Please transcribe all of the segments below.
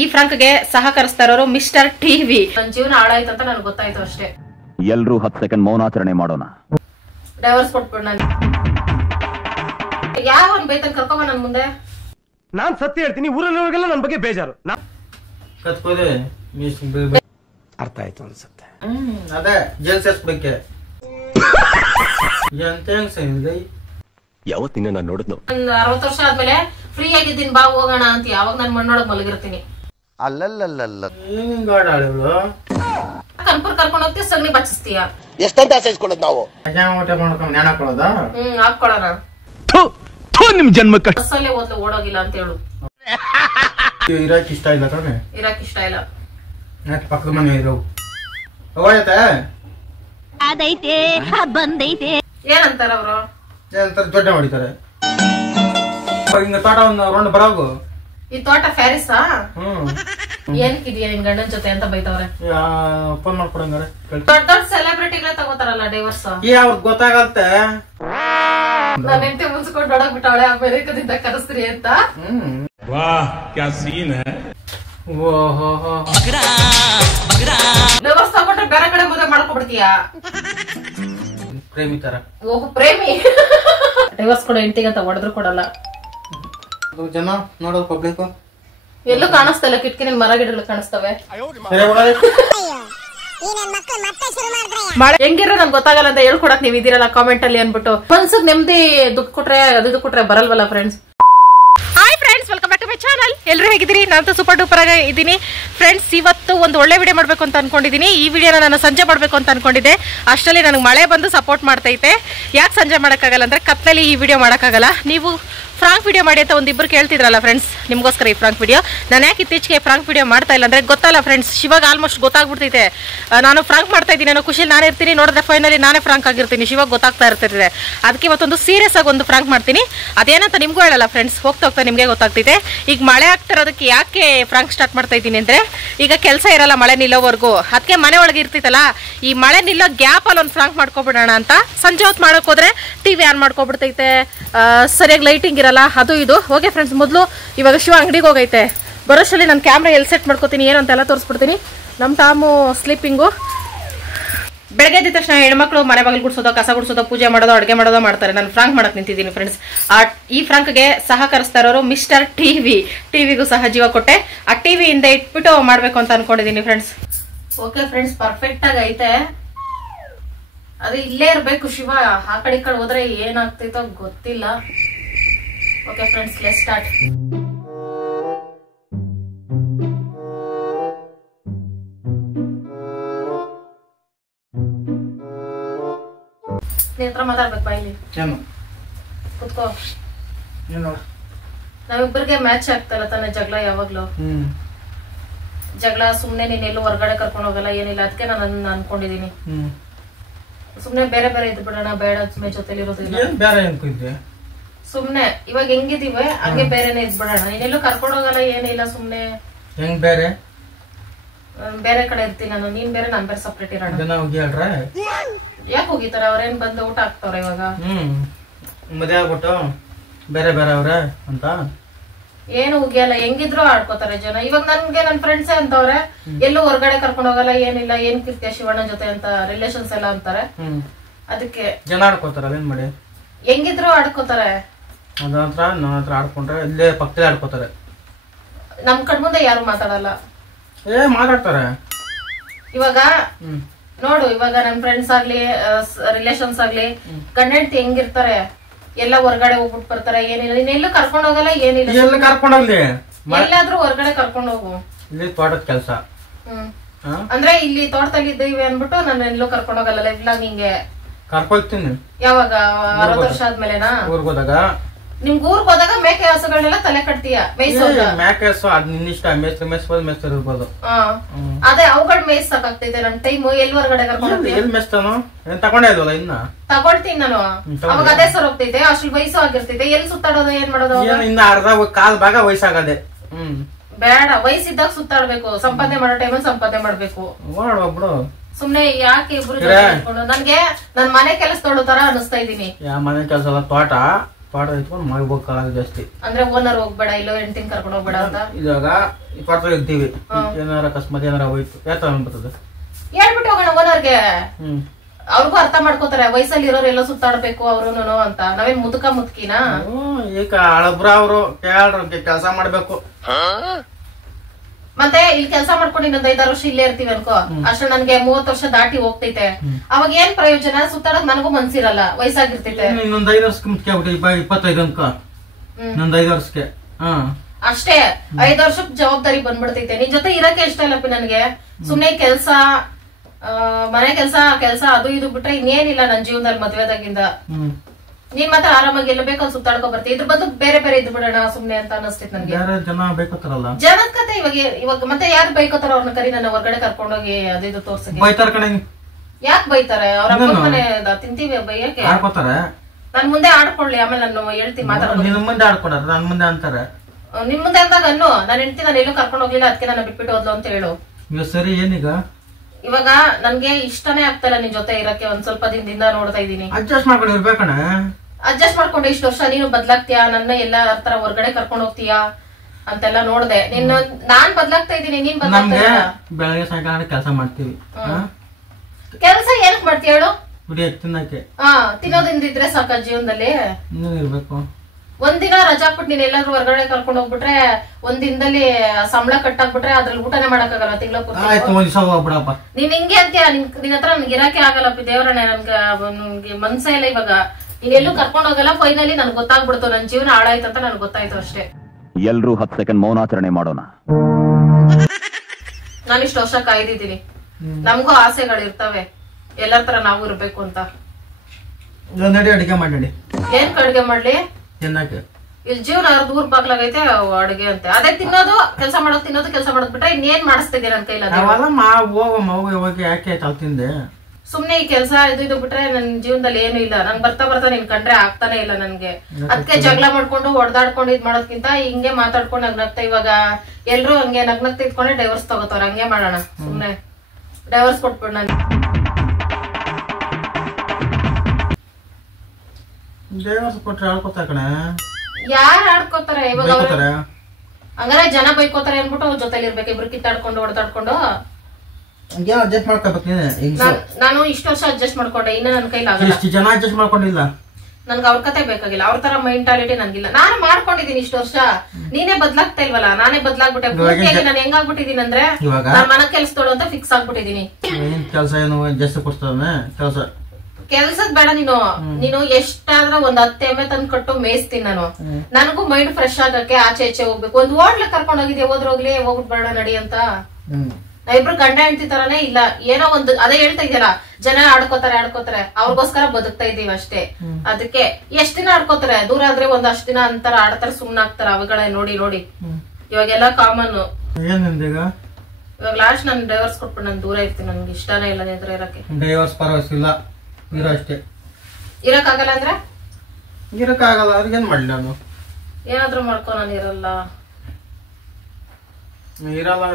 ಈ ಫ್ರಾಂಕ್ಗೆ ಸಹಕರಿಸ್ತಾ ಇರೋರು mister TV. ನನ್ನ ಜೀವನ ಹಾಳಾಯ್ತು ಅಂತ ನನಗೆ ಗೊತ್ತಾಯ್ತು ಅಷ್ಟೇ. ಎಲ್ಲರೂ 10 ಸೆಕೆಂಡ್ ಮೌನಾಚರಣೆ ಮಾಡೋಣ. ಡೈವರ್ಸ್ ಕೊಟ್ಬಿಡು. ನಾನು ಯಾವನ್ ಬೈತನ್ ಕರ್ಕೊಂಬ ನನ್ ಮುಂದೆ. ನಾನ್ ಸತ್ಯ ಹೇಳ್ತೀನಿ, ಊರಲ್ಲಿರೋರಿಗೆಲ್ಲ ನನ್ನ ಬಗ್ಗೆ ಬೇಜಾರು. ಅರ್ಥ ಆಯ್ತು ಅನ್ಸುತ್ತೆ. ಅದೇ ಜೈಲ್ ಸೇರ್ಸ್ಬೇಕೆ ಯಾವತ್ತಿನ ನಾನು ನೋಡಿದ್ನು. 60 ವರ್ಷ ಆದ್ಮೇಲೆ ಫ್ರೀ ಆಗಿದ್ದೀನಿ ಬಾ ಹೋಗೋಣ ಅಂತ ಯಾವಾಗ ನನ್ ಮಣ್ಣೊಳಗ್ ಮಲಗಿರ್ತೀನಿ. ಅಲ್ಲಲ್ಲಲ್ಲ ಕನ್ಪುರ್ ಕರ್ಕೊಂಡು ಹೋಗ್ತೀವಿ, ಸಗಣಿ ಬಚ್ಚಿಸ್ತೀಯ. ಎಷ್ಟಂತ ಆಸೈಸ್ಕೊಳ್ಳೋದು ನಾವು ಊಟ ಮಾಡ್ಕೊಂಡು ನ್ಯಾಣ ಹಾಕೊಳ್ಳೋದ. ಹಾಕೊಳ್ಳೋಣ. ನಿಮ್ ಜನ್ಮಕ್ಕ ಬಸ್ಸಲ್ಲೇ ಓದ್ಲು ಓಡೋಗಿಲ್ಲ ಅಂತ ಹೇಳು. ಇರಾಕ್ ಇಷ್ಟ ಇಲ್ಲ ತಾನೆ? ಇರಾಕ್ ಇಷ್ಟ ಇಲ್ಲ. ಪಕ್ಕದ ಮನೆ ಇರೋ ಹೋಗೈತೆ ಅದೈತೆ ಬಂದೈತೆ ಏನಂತಾರ ಅವರು? ಏನಂತಾರೆ? ಜೊಡ್ಡೆ ಹೊಡಿತಾರೆ. ಹಿಂಗ ತೋಟ ಒಂದು ರೌಂಡ್ ಬರೋಗು. ಈ ತೋಟ ಫ್ಯಾರಿಸಾ? ಏನಕ್ಕಿದ್ಯಾ ನಿನ್ ಗಂಡನ ಜೊತೆ ಅಂತ ಬೈತವ್ರೆ. ಫೋನ್ ಮಾಡ್ಕೊಡಂಗಾರೆ. ದೊಡ್ಡ ದೊಡ್ಡ ಸೆಲೆಬ್ರಿಟಿಗಳೇ ತಗೋತಾರಲ್ಲ ಡೈವರ್ಸ್. ಅವ್ರಿಗೆ ಗೊತ್ತಾಗತ್ತೆ. ನಾನ್ ಹೆಂಡತಿ ಮುನ್ಸ್ಕೊಂಡು ಒಳಗ್ ಬಿಟ್ಟವಳೆ ಅಮೆರಿಕದಿಂದ ಕರೆಸ್ರಿ ಅಂತ. ಡೈವರ್ಸ್ ತಗೊಂಡ್ರೆ ಬೇರೆ ಕಡೆ ಮದುವೆ ಮಾಡ್ಕೊಬಿಡ್ತೀಯಾ? ಪ್ರೇಮಿ ತರ. ಓಹ್ ಪ್ರೇಮಿ. ಡೈವರ್ಸ್ ಕೊಡೋ ಹೆಂಡತಿಗೆ ಅಂತ ಹೊಡೆದ್ರು ಕೊಡಲ್ಲ. ಜನ ನೋಡೋದು ಪಬ್ಲಿಕ್ ಎಲ್ಲೂ ಕಾಣಿಸ್ತಲ್ಲ, ಕಿಟಕಿನಲ್ಲಿ ಮರ ಗಿಡಗಳು ಕಾಣಿಸ್ತವೆ. ಹೆಂಗಿರೋ ನನ್ಗೆ ಗೊತ್ತಾಗಲ್ಲ ಅಂತ ಹೇಳ್ಕೊಡಕ್ ನೀವ್ ಇದೀರಲ್ಲ ಕಾಮೆಂಟ್ ಅಲ್ಲಿ ಅನ್ಬಿಟ್ಟು. ಮನ್ಸಿಗೆ ನೆಮ್ಮದಿ ದುಡ್ಡು ಕೊಟ್ರೆ ಅದು ಕೊಟ್ರೆ ಬರಲ್ವಲ್ಲ friends. Hi friends, welcome back to my channel. ಎಲ್ಲರೂ ಹೇಗಿದ್ದೀರಿ? ನಾನು ಸೂಪರ್ ಡೂಪರ್ ಆಗಿ ಇದ್ದೀನಿ ಫ್ರೆಂಡ್ಸ್. ಇವತ್ತು ಒಂದು ಒಳ್ಳೆ ವಿಡಿಯೋ ಮಾಡಬೇಕು ಅಂತ ಅನ್ಕೊಂಡಿದ್ದೀನಿ. ಈ ವಿಡಿಯೋನ ನಾನು ಸಂಜೆ ಮಾಡಬೇಕು ಅಂತ ಅನ್ಕೊಂಡಿದ್ದೆ. ಅಷ್ಟರಲ್ಲಿ ನನಗೆ ಮಳೆ ಬಂದು ಸಪೋರ್ಟ್ ಮಾಡ್ತೈತೆ. ಯಾಕೆ ಸಂಜೆ ಮಾಡೋಕ್ಕಾಗಲ್ಲ ಅಂದರೆ ಕತ್ತಲಲ್ಲಿ ಈ ವಿಡಿಯೋ ಮಾಡೋಕ್ಕಾಗಲ್ಲ. ನೀವು ಫ್ರಾಂಕ್ ವಿಡಿಯೋ ಮಾಡಿ ಅಂತ ಒಂದಿಬ್ಬರು ಕೇಳ್ತಿದ್ರಲ್ಲ ಫ್ರೆಂಡ್ಸ್, ನಿಮಗೋಸ್ಕರ ಈ ಫ್ರಾಂಕ್ ವಿಡಿಯೋ. ನಾನು ಯಾಕೆ ಇತ್ತೀಚೆಗೆ ಫ್ರಾಂಕ್ ವಿಡಿಯೋ ಮಾಡ್ತಾ ಇಲ್ಲ ಅಂದರೆ ಗೊತ್ತಲ್ಲ ಫ್ರೆಂಡ್ಸ್, ಶಿವಾಗ ಆಲ್ಮೋಸ್ಟ್ ಗೊತ್ತಾಗ್ಬಿಡ್ತೈತೆ ನಾನು ಫ್ರಾಂಕ್ ಮಾಡ್ತಾ ಇದ್ದೀನಿ ಅನ್ನೋ ಖುಷಿಯಲ್ಲಿ ನಾನು ಇರ್ತೀನಿ. ನೋಡಿದ್ರೆ ಫೈನಲಿ ನಾನೇ ಫ್ರಾಂಕ್ ಆಗಿರ್ತೀನಿ. ಶಿವಾಗ ಗೊತ್ತಾಗ್ತಾ ಇರ್ತಿದೆ. ಅದಕ್ಕೆ ಇವತ್ತೊಂದು ಸೀರಿಯಸ್ ಆಗಿ ಒಂದು ಫ್ರಾಂಕ್ ಮಾಡ್ತೀನಿ. ಅದೇನಂತ ನಿಮಗೂ ಹೇಳಲ್ಲ ಫ್ರೆಂಡ್ಸ್, ಹೋಗ್ತಾ ಹೋಗ್ತಾ ನಿಮಗೆ ಗೊತ್ತಾಗ್ತೈತೆ. ಈಗ ಮಳೆ ಆಗ್ತಿರೋದಕ್ಕೆ ಯಾಕೆ ಫ್ರಾಂಕ್ ಸ್ಟಾರ್ಟ್ ಮಾಡ್ತಾ ಇದ್ದೀನಿ ಅಂದರೆ, ಈಗ ಕೆಲಸ ಇರಲ್ಲ ಮಳೆ ನಿಲ್ಲೋವರೆಗೂ. ಅದಕ್ಕೆ ಮನೆ ಒಳಗೆ ಇರ್ತಿತ್ತಲ್ಲ, ಈ ಮಳೆ ನಿಲ್ಲೋ ಗ್ಯಾಪಲ್ಲಿ ಒಂದು ಫ್ರಾಂಕ್ ಮಾಡ್ಕೊಬಿಡೋಣ ಅಂತ. ಸಂಜೆ ಹೊತ್ತು ಮಾಡೋಕೆ ಹೋದ್ರೆ ಟಿವಿ ಆನ್ ಮಾಡ್ಕೊಬಿಡ್ತೈತೆ, ಸರಿಯಾಗಿ ಲೈಟಿಂಗ್ ಇರಲ್ಲ, ಅದು ಇದು. ಓಕೆ ಫ್ರೆಂಡ್ಸ್, ಮೊದಲು ಇವಾಗ ಶಿವ ಅಂಗಡಿಗೆ ಹೋಗೈತೆ. ಬರೋಷ್ಟರಲ್ಲಿ ನಾನು ಕ್ಯಾಮ್ರಾ ಎಲ್ಲಿ ಸೆಟ್ ಮಾಡ್ಕೋತೀನಿ ಏನಂತೆಲ್ಲ ತೋರಿಸ್ಬಿಡ್ತೀನಿ. ನಮ್ಮ ಟಾಮು ಸ್ಲೀಪಿಂಗು. ಬೆಳಗ್ಗೆ ಎದ್ದ ತಕ್ಷಣ ಹೆಣ್ಮಕ್ಳು ಮನೆ ಬಾಗಿಲು ಗುಡಿಸೋದು, ಕಸ ಗುಡಿಸೋದು, ಪೂಜೆ ಮಾಡೋದು, ಅಡುಗೆ ಮಾಡೋದು ಮಾಡ್ತಾರೆ. ನಾನು ಫ್ರಾಂಕ್ ಮಾಡಕ್ ನಿಂತಿದ್ದೀನಿ ಫ್ರೆಂಡ್ಸ್. ಈ ಫ್ರಾಂಕ್ಗೆ ಸಹಕರಿಸ್ತಾ ಇರೋರು ಮಿಸ್ಟರ್ ಟಿವಿ. ಟಿವಿಗೂ ಸಹ ಜೀವ ಕೊಟ್ಟೆ. ಆ ಟಿವಿಯಿಂದ ಇಟ್ಬಿಟ್ಟು ಮಾಡ್ಬೇಕು ಅಂತ ಅನ್ಕೊಂಡಿದ್ದೀನಿ ಫ್ರೆಂಡ್ಸ್. ಓಕೆ ಫ್ರೆಂಡ್ಸ್, ಪರ್ಫೆಕ್ಟ್ ಆಗಿ ಐತೆ. ಅದು ಇಲ್ಲೇ ಇರ್ಬೇಕು ಶಿವ. ಆ ಕಡೆ ಈ ಕಡೆ ಹೋದ್ರೆ ಏನಾಗ್ತೈತೋ ಗೊತ್ತಿಲ್ಲ. Okay friends, let's start. ನೀ ಹತ್ರ ಮಾತಾಡ್ಬೇಕು ಬಾಯಿಲಿ. ಕುತ್ಕೋ. ನಾವಿಬ್ಬರಿಗೆ ಮ್ಯಾಚ್ ಆಗ್ತಲ್ಲ ತಾನೆ ಜಗಳ. ಯಾವಾಗ್ಲೂ ಜಗಳ. ಸುಮ್ನೆ ನೀನ್ ಎಲ್ಲೂ ಹೊರಗಡೆ ಕರ್ಕೊಂಡು ಹೋಗಲ್ಲ, ಏನಿಲ್ಲ. ಅದಕ್ಕೆ ನಾನು ಅನ್ಕೊಂಡಿದೀನಿ ಸುಮ್ನೆ ಬೇರೆ ಬೇರೆ ಇದ್ ಬಿಡೋಣ, ಬೇಡ ಸುಮ್ನೆ ಜೊತೆಲಿ ಇರೋದಿಲ್ಲ. ಸುಮ್ನೆ ಇವಾಗ ಹೆಂಗಿದೀವಿ ಹಂಗೆ ಬೇರೆನೆ ಇದ್ ಬಿಡೋಣ. ನೀನೆಲ್ಲೂ ಕರ್ಕೊಂಡು ಹೋಗಲ್ಲ, ಏನಿಲ್ಲ. ಸುಮ್ನೆ ಹೆಂಗ್ ಬೇರೆ ಬೇರೆ ಕಡೆ ಇರ್ತೀನಿ ನಾನು, ನೀನ್ ಬೇರೆ ನಾನ್ ಬೇರೆ ಸಪ್ರೇಟ್ ಇರೋಣ. ಯಾಕೆ ಹೋಗಿತಾರ? ಅವ್ರೇನ್ ಬಂದು ಊಟ ಹಾಕ್ತಾವ್ರ ಇವಾಗ? ಮದ್ವೆ ಆಗ್ಬಿಟ್ಟು ಬೇರೆ ಬೇರೆ ಅವ್ರೆ ಅಂತ ಏನು ಉಗಿಯಲ್ಲ. ಹೆಂಗಿದ್ರು ಆಡ್ಕೋತಾರೆ ಜನ. ಇವಾಗ ನನ್ಗೆ ನನ್ ಫ್ರೆಂಡ್ಸೇ ಅಂತವ್ರೆ, ಎಲ್ಲೂ ಹೊರಗಡೆ ಕರ್ಕೊಂಡು ಹೋಗಲ್ಲ, ಏನಿಲ್ಲ. ಏನ್ ಕಿರ್ತಿಯ ಶಿವಣ್ಣ ಜೊತೆ ಅಂತ ರಿಲೇಷನ್ಸ್ ಎಲ್ಲ ಅಂತಾರೆ. ಅದಕ್ಕೆ ಜನ ಆಡ್ಕೋತಾರ. ಅದೇನ್ ಮಾಡಿ ಹೆಂಗಿದ್ರು ಆಡ್ಕೋತಾರೆ. ಅದ ಹತ್ರ ನನ್ನ ಹತ್ರ ಆಡ್ಕೊಂಡ್ರೆ ಇಲ್ಲೇ ಪಕ್ಕದಲ್ಲಿ ಆಡ್ಕೋತಾರೆ. ನಮ್ ಕಣ್ಮುಂದೆ ಯಾರು ಮಾತಾಡಲ್ಲ. ಮಾತಾಡ್ತಾರೆ. ಇವಾಗ ನೋಡು, ಇವಾಗ ನನ್ ಫ್ರೆಂಡ್ಸ್ ಆಗ್ಲಿ ರಿಲೇಷನ್ಸ್ ಆಗ್ಲಿ ಗಂಡ ಹೆಂಡತಿ ಹೆಂಗಿರ್ತಾರೆ, ಎಲ್ಲ ಹೊರಗಡೆ ಹೋಗ್ಬಿಟ್ಟು ಬರ್ತಾರೆ, ಏನಿಲ್ಲ. ನೀನ್ ಎಲ್ಲೂ ಕರ್ಕೊಂಡ್ ಹೋಗಲ್ಲ, ಏನಿಲ್ಲ. ಎಲ್ಲ ಕರ್ಕೊಂಡೋಗ್ಲಿ, ಎಲ್ಲಾದ್ರೂ ಹೊರಗಡೆ ಕರ್ಕೊಂಡ್ ಹೋಗು. ಇಲ್ಲಿ ತೋಟದ ಕೆಲ್ಸ. ಅಂದ್ರೆ ಇಲ್ಲಿ ತೋಟದಲ್ಲಿ ಇದ್ದೀವಿ ಅನ್ಬಿಟ್ಟು ನಾನು ಎಲ್ಲೂ ಕರ್ಕೊಂಡ್ ಹೋಗಲ್ಲ. ಲೈಫ್ ಲಾಂಗ್ ಹಿಂಗೆ ಕರ್ಕೊಳ್ತೀನಿ. ಯಾವಾಗ 60 ವರ್ಷ ಆದ್ಮೇಲೆನಾ? ಊರ್ಗ್ ಹೋದಾಗ. ನಿಮ್ಗೆ ಊರ್ಗ್ ಹೋದಾಗ ಮೇಕೆ ಹಸುಗಳನ್ನೆಲ್ಲ ತಲೆ ಕಟ್ತೀಯ ಮೇಯ್ಸೋದು. ಮೇಕೆ ಹಸು ಅದ್ ನಿನ್ನಿಷ್ಟ. ಮೇಯಿಸ್ಬೋದು ಮೇಯಿಸ್ತಾರೆ ಇರ್ಬೋದು. ಅದೇ ಅವುಗಳ ಮೇಯ್ಸಕ್ಕಾಗ್ತೈತೆ ನನ್ ಟೈಮ್. ಎಲ್ಲಿ ಹೊರಗಡೆ ಕರ್ಕೊಂಡು ಎಲ್ಲಿ ಮೇಯಿಸ್ತಾನು? ಏನ್ ತಗೊಂಡೇ ಇಲ್ವಲ್ಲ ಇನ್ನ? ತಗೊಳ್ತೀನಿ ನಾನು. ಅವಾಗ ಅದೇ ಸರ್ ಹೋಗ್ತೈತೆ, ಅಷ್ಟು ವಯಸ್ಸು ಆಗಿರ್ತೈತೆ. ಎಲ್ಲಿ ಸುತ್ತಾಡೋದು, ಏನ್ ಮಾಡೋದು? ಇನ್ನ ಅರ್ಧ ಕಾಲ್ ಭಾಗ ವಯಸ್ಸಾಗದೆ. ಬೇಡ, ವಯಸ್ಸಿದ್ದಾಗ ಸುತ್ತಾಡ್ಬೇಕು. ಸಂಪಾದನೆ ಮಾಡೋ ಟೈಮಲ್ಲಿ ಸಂಪಾದನೆ ಮಾಡ್ಬೇಕು. ಬಿಡು. ಸುಮ್ನೆ ಯಾಕೆ ಇಬ್ರು ನನ್ಗೆ ನನ್ ಮನೆ ಕೆಲಸ ತೊಡೋ ತರ ಅನಿಸ್ತಾ ಇದೀನಿ. ಮನೆ ಕೆಲಸ ತೋಟ ಪಾಠ ಇಟ್ಕೊಂಡು ಮಾಡ್ಬೇಕಾಗ ಜಾಸ್ತಿ ಅಂದ್ರೆ ಓನರ್ ಹೋಗ್ಬೇಡ ಇಲ್ಲೋ ಹೆಂಡತಿನ ಕರ್ಕೊಂಡು ಹೋಗ್ಬೇಡ ಅಂತ ಇವಾಗ ಈ ಪಾಠ ಇರ್ತೀವಿ ಏನಾರ ಅಕಸ್ಮಾತ್ ಏನಾರ ಹೋಯ್ತು ಯಾತ ಬರ್ತದೆ ಹೇಳ್ಬಿಟ್ಟು ಹೋಗೋಣ ಓನರ್ಗೆ ಅವ್ರಿಗೂ ಅರ್ಥ ಮಾಡ್ಕೋತಾರೆ ವಯಸ್ಸಲ್ಲಿ ಇರೋರು ಎಲ್ಲ ಸುತ್ತಾಡ್ಬೇಕು ಅವ್ರುನು ಅಂತ ನಾವೇನ್ ಮುದುಕಿನಾ ಈಗ ಹಳಬ್ರ ಅವರು ಕೆಲಸ ಮಾಡ್ಬೇಕು ಮತ್ತೆ ಇಲ್ಲಿ ಕೆಲಸ ಮಾಡ್ಕೊಂಡು ಇನ್ನೊಂದ್ 5-6 ವರ್ಷ ಇಲ್ಲೇ ಇರ್ತೀವಿ ಅನ್ಕೋ ಅಷ್ಟು ನನ್ಗೆ 30 ವರ್ಷ ದಾಟಿ ಹೋಗ್ತೈತೆ ಅವಾಗ ಏನ್ ಪ್ರಯೋಜನ ಸುತ್ತಾಡಕ್ ನನಗೂ ಮನ್ಸಿರಲ್ಲ ವಯಸ್ಸಾಗಿರ್ತೈತೆ ಇನ್ನೊಂದ್ 5 ವರ್ಷಕ್ಕೆ ಮುಖ್ಯ 25 ಅನ್ಕ ಇನ್ನೊಂದ್ 5 ವರ್ಷಕ್ಕೆ ಅಷ್ಟೇ 5 ವರ್ಷಕ್ ಜವಾಬ್ದಾರಿ ಬಂದ್ಬಿಡ್ತೈತೆ ನಿನ್ ಜೊತೆ ಇರಕ್ಕೆ ಇಷ್ಟ ಇಲ್ಲಪ್ಪಿ ನನ್ಗೆ ಸುಮ್ನೆ ಕೆಲ್ಸ ಮನೆ ಕೆಲ್ಸ ಅದು ಇದು ಬಿಟ್ರೆ ಇನ್ನೇನಿಲ್ಲ ನನ್ ಜೀವನದಲ್ಲಿ ಮದ್ವೆದಾಗಿಂದ ನೀನ್ ಮಾತ್ರ ಆರಾಮಾಗಿ ಎಲ್ಲ ಬೇಕಲ್ಲಿ ಸುತ್ತಾಡ್ಕೊ ಬರ್ತೀವಿ ಇದ್ರ ಬಂದು ಬೇರೆ ಇದ್ ಬಿಡೋಣ ಸುಮ್ನೆ ಅಂತ ಅನಿಸ್ತೈತಿ ನನ್ಗೆ ಜನ ಬೇಕೋತಾರಲ್ಲ ಜನದ ಕತೆ ಇವಾಗ ಮತ್ತೆ ಯಾರು ಬೈಕೋತಾರ ಅವ್ರನ್ನ ಕರಿ ನನ್ನ ಹೊರಗಡೆ ಕರ್ಕೊಂಡೋಗಿ ಅದಿದು ತೋರ್ಸಕ್ಕೆ ಬೈತಾರ ಕಣೆ ಯಾಕೆ ಬೈತಾರೆ ಅವ್ರ ಅಪ್ಪನ ಮನೆ ತಿಂತೀವಿ ಬೈಯಕ್ಕೆ ನನ್ ಮುಂದೆ ಆಡ್ಕೊಳ್ಳಿ ಆಮೇಲೆ ನಾನು ಹೇಳ್ತೀನಿ ಮಾತಾಡ್ಕೊಂಡು ನಿನ್ ಮುಂದೆ ಆಡ್ಕೊಡಾರ ನನ್ ಮುಂದೆ ಅಂತಾರೆ ನಿಮ್ ಮುಂದೆ ಅಂದಾಗ ಅನ್ನು ನಾನು ಹೆಂಡ್ತಿ ನಾನು ಎಲ್ಲೂ ಕರ್ಕೊಂಡು ಹೋಗ್ಲಿಲ್ಲ ಅದಕ್ಕೆ ನಾನು ಬಿಟ್ಬಿಟ್ಟು ಹೋದ್ಲು ಅಂತ ಹೇಳು ಈಗ ಸರಿ ಏನೀಗ ಇವಾಗ ನನ್ಗೆ ಇಷ್ಟನೇ ಆಗ್ತಾ ನಿನ್ ಜೊತೆ ಇರಕ್ಕೆ ಒಂದ್ ಸ್ವಲ್ಪ ದಿನದಿಂದ ನೋಡ್ತಾ ಇದೀನಿ ಅಡ್ಜಸ್ಟ್ ಮಾಡ್ಕೊಂಡು ಇರ್ಬೇಕಣ್ಣ ಅಡ್ಜಸ್ಟ್ ಮಾಡ್ಕೊಂಡು ಇಷ್ಟು ವರ್ಷ ನೀನು ಬದ್ಲಾಗ್ತೀಯಾ ನನ್ನ ಎಲ್ಲ ತರ ಹೊರಗಡೆ ಕರ್ಕೊಂಡು ಹೋಗ್ತೀಯಾ ಅಂತೆಲ್ಲ ನೋಡ್ದೆ ನಿನ್ನ ನಾನ್ ಬದ್ಲಾಗ್ತಾ ಇದೀನಿ ನೀನ್ ಬದ್ಲಾಗ್ತಾ ಬೆಳಗ್ಗೆ ಸಾಯಂಕಾಲ ಕೆಲಸ ಮಾಡ್ತೀವಿ ಕೆಲಸ ಏನಕ್ ಮಾಡ್ತೀಯ ಹೇಳು ತಿನ್ನಕ್ಕೆ ತಿನ್ನೋದಿಂದಿದ್ರೆ ಸಾಕ ಜೀವನದಲ್ಲಿ ಇರ್ಬೇಕು ಒಂದಿನ ರಜಾ ಕೊಟ್ಟು ನೀನ್ ಎಲ್ಲಾದ್ರೂ ಹೊರಗಡೆ ಕರ್ಕೊಂಡು ಹೋಗ್ಬಿಟ್ರೆ ಒಂದಿನದಲ್ಲಿ ಸಂಬಳ ಕಟ್ಟಾಕ್ಬಿಟ್ರೆ ಅದ್ರಲ್ಲಿ ಊಟನೇ ಮಾಡಕ್ಕಾಗಲ್ಲ ತಿಂಗಳ ಪೂರ್ತಿ ನೀನ್ ಹಿಂಗೆ ಅಂತೀಯ ನಿನ್ ಹತ್ರ ನನ್ಗೆ ಇರಾಕೆ ಆಗಲ್ಲಪ್ಪ ದೇವರಣ್ಣ ನನ್ಗೆ ಮನ್ಸೇ ಇಲ್ಲ ಇವಾಗ ನೀನ್ ಎಲ್ಲೂ ಕರ್ಕೊಂಡು ಹೋಗಲ್ಲ ಫೈನಲಿ ನನ್ಗೆ ಗೊತ್ತಾಗ್ಬಿಡ್ತು ನನ್ ಜೀವನ ಹಾಳಾಯ್ತು ಅಂತ ನನ್ಗೆ ಗೊತ್ತಾಯ್ತು ಅಷ್ಟೇ ಎಲ್ರೂ 10 ಸೆಕೆಂಡ್ ಮೌನಾಚರಣೆ ಮಾಡೋಣ ನಾನಿಷ್ಟು ವರ್ಷ ಕಾಯ್ದಿದ್ದೀನಿ ನಮಗೂ ಆಸೆಗಳಿರ್ತವೆ ಎಲ್ಲರ ತರ ನಾವು ಇರ್ಬೇಕು ಅಂತ ಅಡಿಗೆ ಮಾಡಿ ಏನ್ ಅಡ್ಗೆ ಮಾಡ್ಲಿ ತಿನ್ನಕ್ಕೆ ಇಲ್ಲಿ ಜೀವನ ದೂರ ಬಾಗ್ಲಾಗೈತೆ ಅಡುಗೆ ಅಂತೆ ಅದೇ ತಿನ್ನೋದು ಕೆಲಸ ಮಾಡೋದ್ ಬಿಟ್ರೆ ಇನ್ನೇನ್ ಮಾಡಿಸ್ತಿದ್ದೆ ನನ್ ಕೈಲಿ ಯಾಕೆ ತಿಂದೆ ಸುಮ್ನೆ ಈ ಕೆಲಸ ಇದು ಬಿಟ್ರೆ ನನ್ ಜೀವನದಲ್ಲಿ ಏನು ಇಲ್ಲ ನನ್ ಬರ್ತಾ ನಿನ್ ಕಂಡ್ರೆ ಆಗ್ತಾನೆ ಇಲ್ಲ ನನ್ಗೆ ಅದಕ್ಕೆ ಜಗಳ ಮಾಡ್ಕೊಂಡು ಹೊಡೆದಾಡ್ಕೊಂಡು ಇದ್ ಮಾಡೋದ್ಕಿಂತ ಹಿಂಗೆ ಮಾತಾಡ್ಕೊಂಡು ನಗ್ನಗ್ತಾ ಇವಾಗ ಎಲ್ರು ಹಂಗೆ ನಗ್ನಗ್ತಾ ಇದ್ಕೊಂಡೆ ಡೈವರ್ಸ್ ತಗೋತಾರ ಹಂಗೆ ಮಾಡೋಣ ಸುಮ್ನೆ ಡೈವರ್ಸ್ ಕೊಟ್ಬಿಡ್ ನಾನು ಯಾರು ಆಡ್ಕೋತಾರೆ ಇವಾಗ ಹಂಗಾರೆ ಜನ ಬೈಕೋತಾರೆ ಅನ್ಬಿಟ್ಟು ಅವ್ರ ಜೊತೆಲಿ ಇರ್ಬೇಕು ಇಬ್ರು ಕಿತ್ತಾಡ್ಕೊಂಡು ಹೊಡೆದಾಡ್ಕೊಂಡು ನಾನು ಇಷ್ಟು ವರ್ಷ ಅಡ್ಜಸ್ಟ್ ಮಾಡ್ಕೊಂಡೆ ಇನ್ನ ನನ್ ಕೈಲಿ ಆಗಲ್ಲ ಜನ ಅಡ್ಜಸ್ಟ್ ಮಾಡ್ಕೊಂಡಿಲ್ಲ ನನ್ಗೆ ಅವ್ರ ಕತೆ ಬೇಕಾಗಿಲ್ಲ ಅವ್ರ ತರ ಮೆಂಟಾಲಿಟಿ ನನ್ಗಿಲ್ಲ ನಾನು ಮಾಡ್ಕೊಂಡಿದೀನಿ ಇಷ್ಟು ವರ್ಷ ನೀನೇ ಬದ್ಲಾಗ್ತಾ ಇಲ್ವಲ್ಲ ನಾನೇ ಬದ್ಲಾಗ್ಬಿಟ್ಟೆ ಪೂರ್ತಿಯಾಗಿ ನಾನು ಹೆಂಗಾಗ್ಬಿಟ್ಟಿದೀನಿ ಅಂದ್ರೆ ನಾನ್ ಮನ ಕೆಲ್ಸದೋಳು ಅಂತ ಫಿಕ್ಸ್ ಆಗ್ಬಿಟ್ಟಿದೀನಿ ಕೆಲಸ ಏನು ಜಾಸ್ತಿ ಕೊಡ್ತಾನೆ ಕೆಲ್ಸದ್ ಬೇಡ ನೀನು ಎಷ್ಟಾದ್ರೂ ಒಂದ್ 10 ಎಮ್ಮೆ ತಂದ್ ಕಟ್ಟು ಮೇಯಿಸ್ತೀನಿ ನಾನು ನನಗೂ ಮೈಂಡ್ ಫ್ರೆಶ್ ಆಗಕ್ಕೆ ಆಚೆ ಈಚೆ ಹೋಗ್ಬೇಕು ಒಂದ್ ಹೋಟ್ಲ ಕರ್ಕೊಂಡ್ ಹೋಗಿದ್ದೆ ಹೋಗ್ಲಿ ಹೋಗ್ಬಿಟ್ ಬೇಡ ನಡಿ ಅಂತ ನಾವಿಬ್ರು ಗಂಡ ಹೆಂಡತಿ ತರಾನೇ ಇಲ್ಲ ಏನೋ ಒಂದು ಅದೇ ಹೇಳ್ತಾ ಇದೆಯಲ್ಲ ಜನ ಆಡ್ಕೋತಾರೆ ಅವ್ರಿಗೋಸ್ಕರ ಬದುಕ್ತಾ ಇದೀವಿ ಅಷ್ಟೇ ಅದಕ್ಕೆ ಎಷ್ಟ್ ದಿನ ಆಡ್ಕೋತಾರೆ ದೂರ ಆದ್ರೆ ಒಂದಷ್ಟು ದಿನ ಅಂತಾರ ಆಡ್ತಾರೆ ಸುಮ್ನಾಗ್ತಾರ ಅವುಗಳೇ ನೋಡಿ ಇವಾಗೆಲ್ಲ ಕಾಮನ್ ಇವಾಗ ಲಾಸ್ಟ್ ನನ್ ಡೈವರ್ಸ್ ಕೊಟ್ಬಿಟ್ಟು ನಾನು ದೂರ ಇರ್ತೀನಿ ನನ್ಗೆ ಇಷ್ಟನೇ ಇಲ್ಲ ನಿದ್ರ ಇರಕ್ಕೆ ಡೈವರ್ಸ್ ಪರವಾಗಿಲ್ಲ ಇರೋ ಅಷ್ಟೇ ಇರಕ್ಕಾಗಲ್ಲ ಅಂದ್ರೆ ಇರಕ್ಕಾಗಲ್ಲ ಅವ್ರಿಗೆ ಏನ್ ಮಾಡ್ಲಿ ನಾನು ಏನಾದ್ರೂ ಮಾಡ್ಕೊ ನಾನು ಇರಲ್ಲ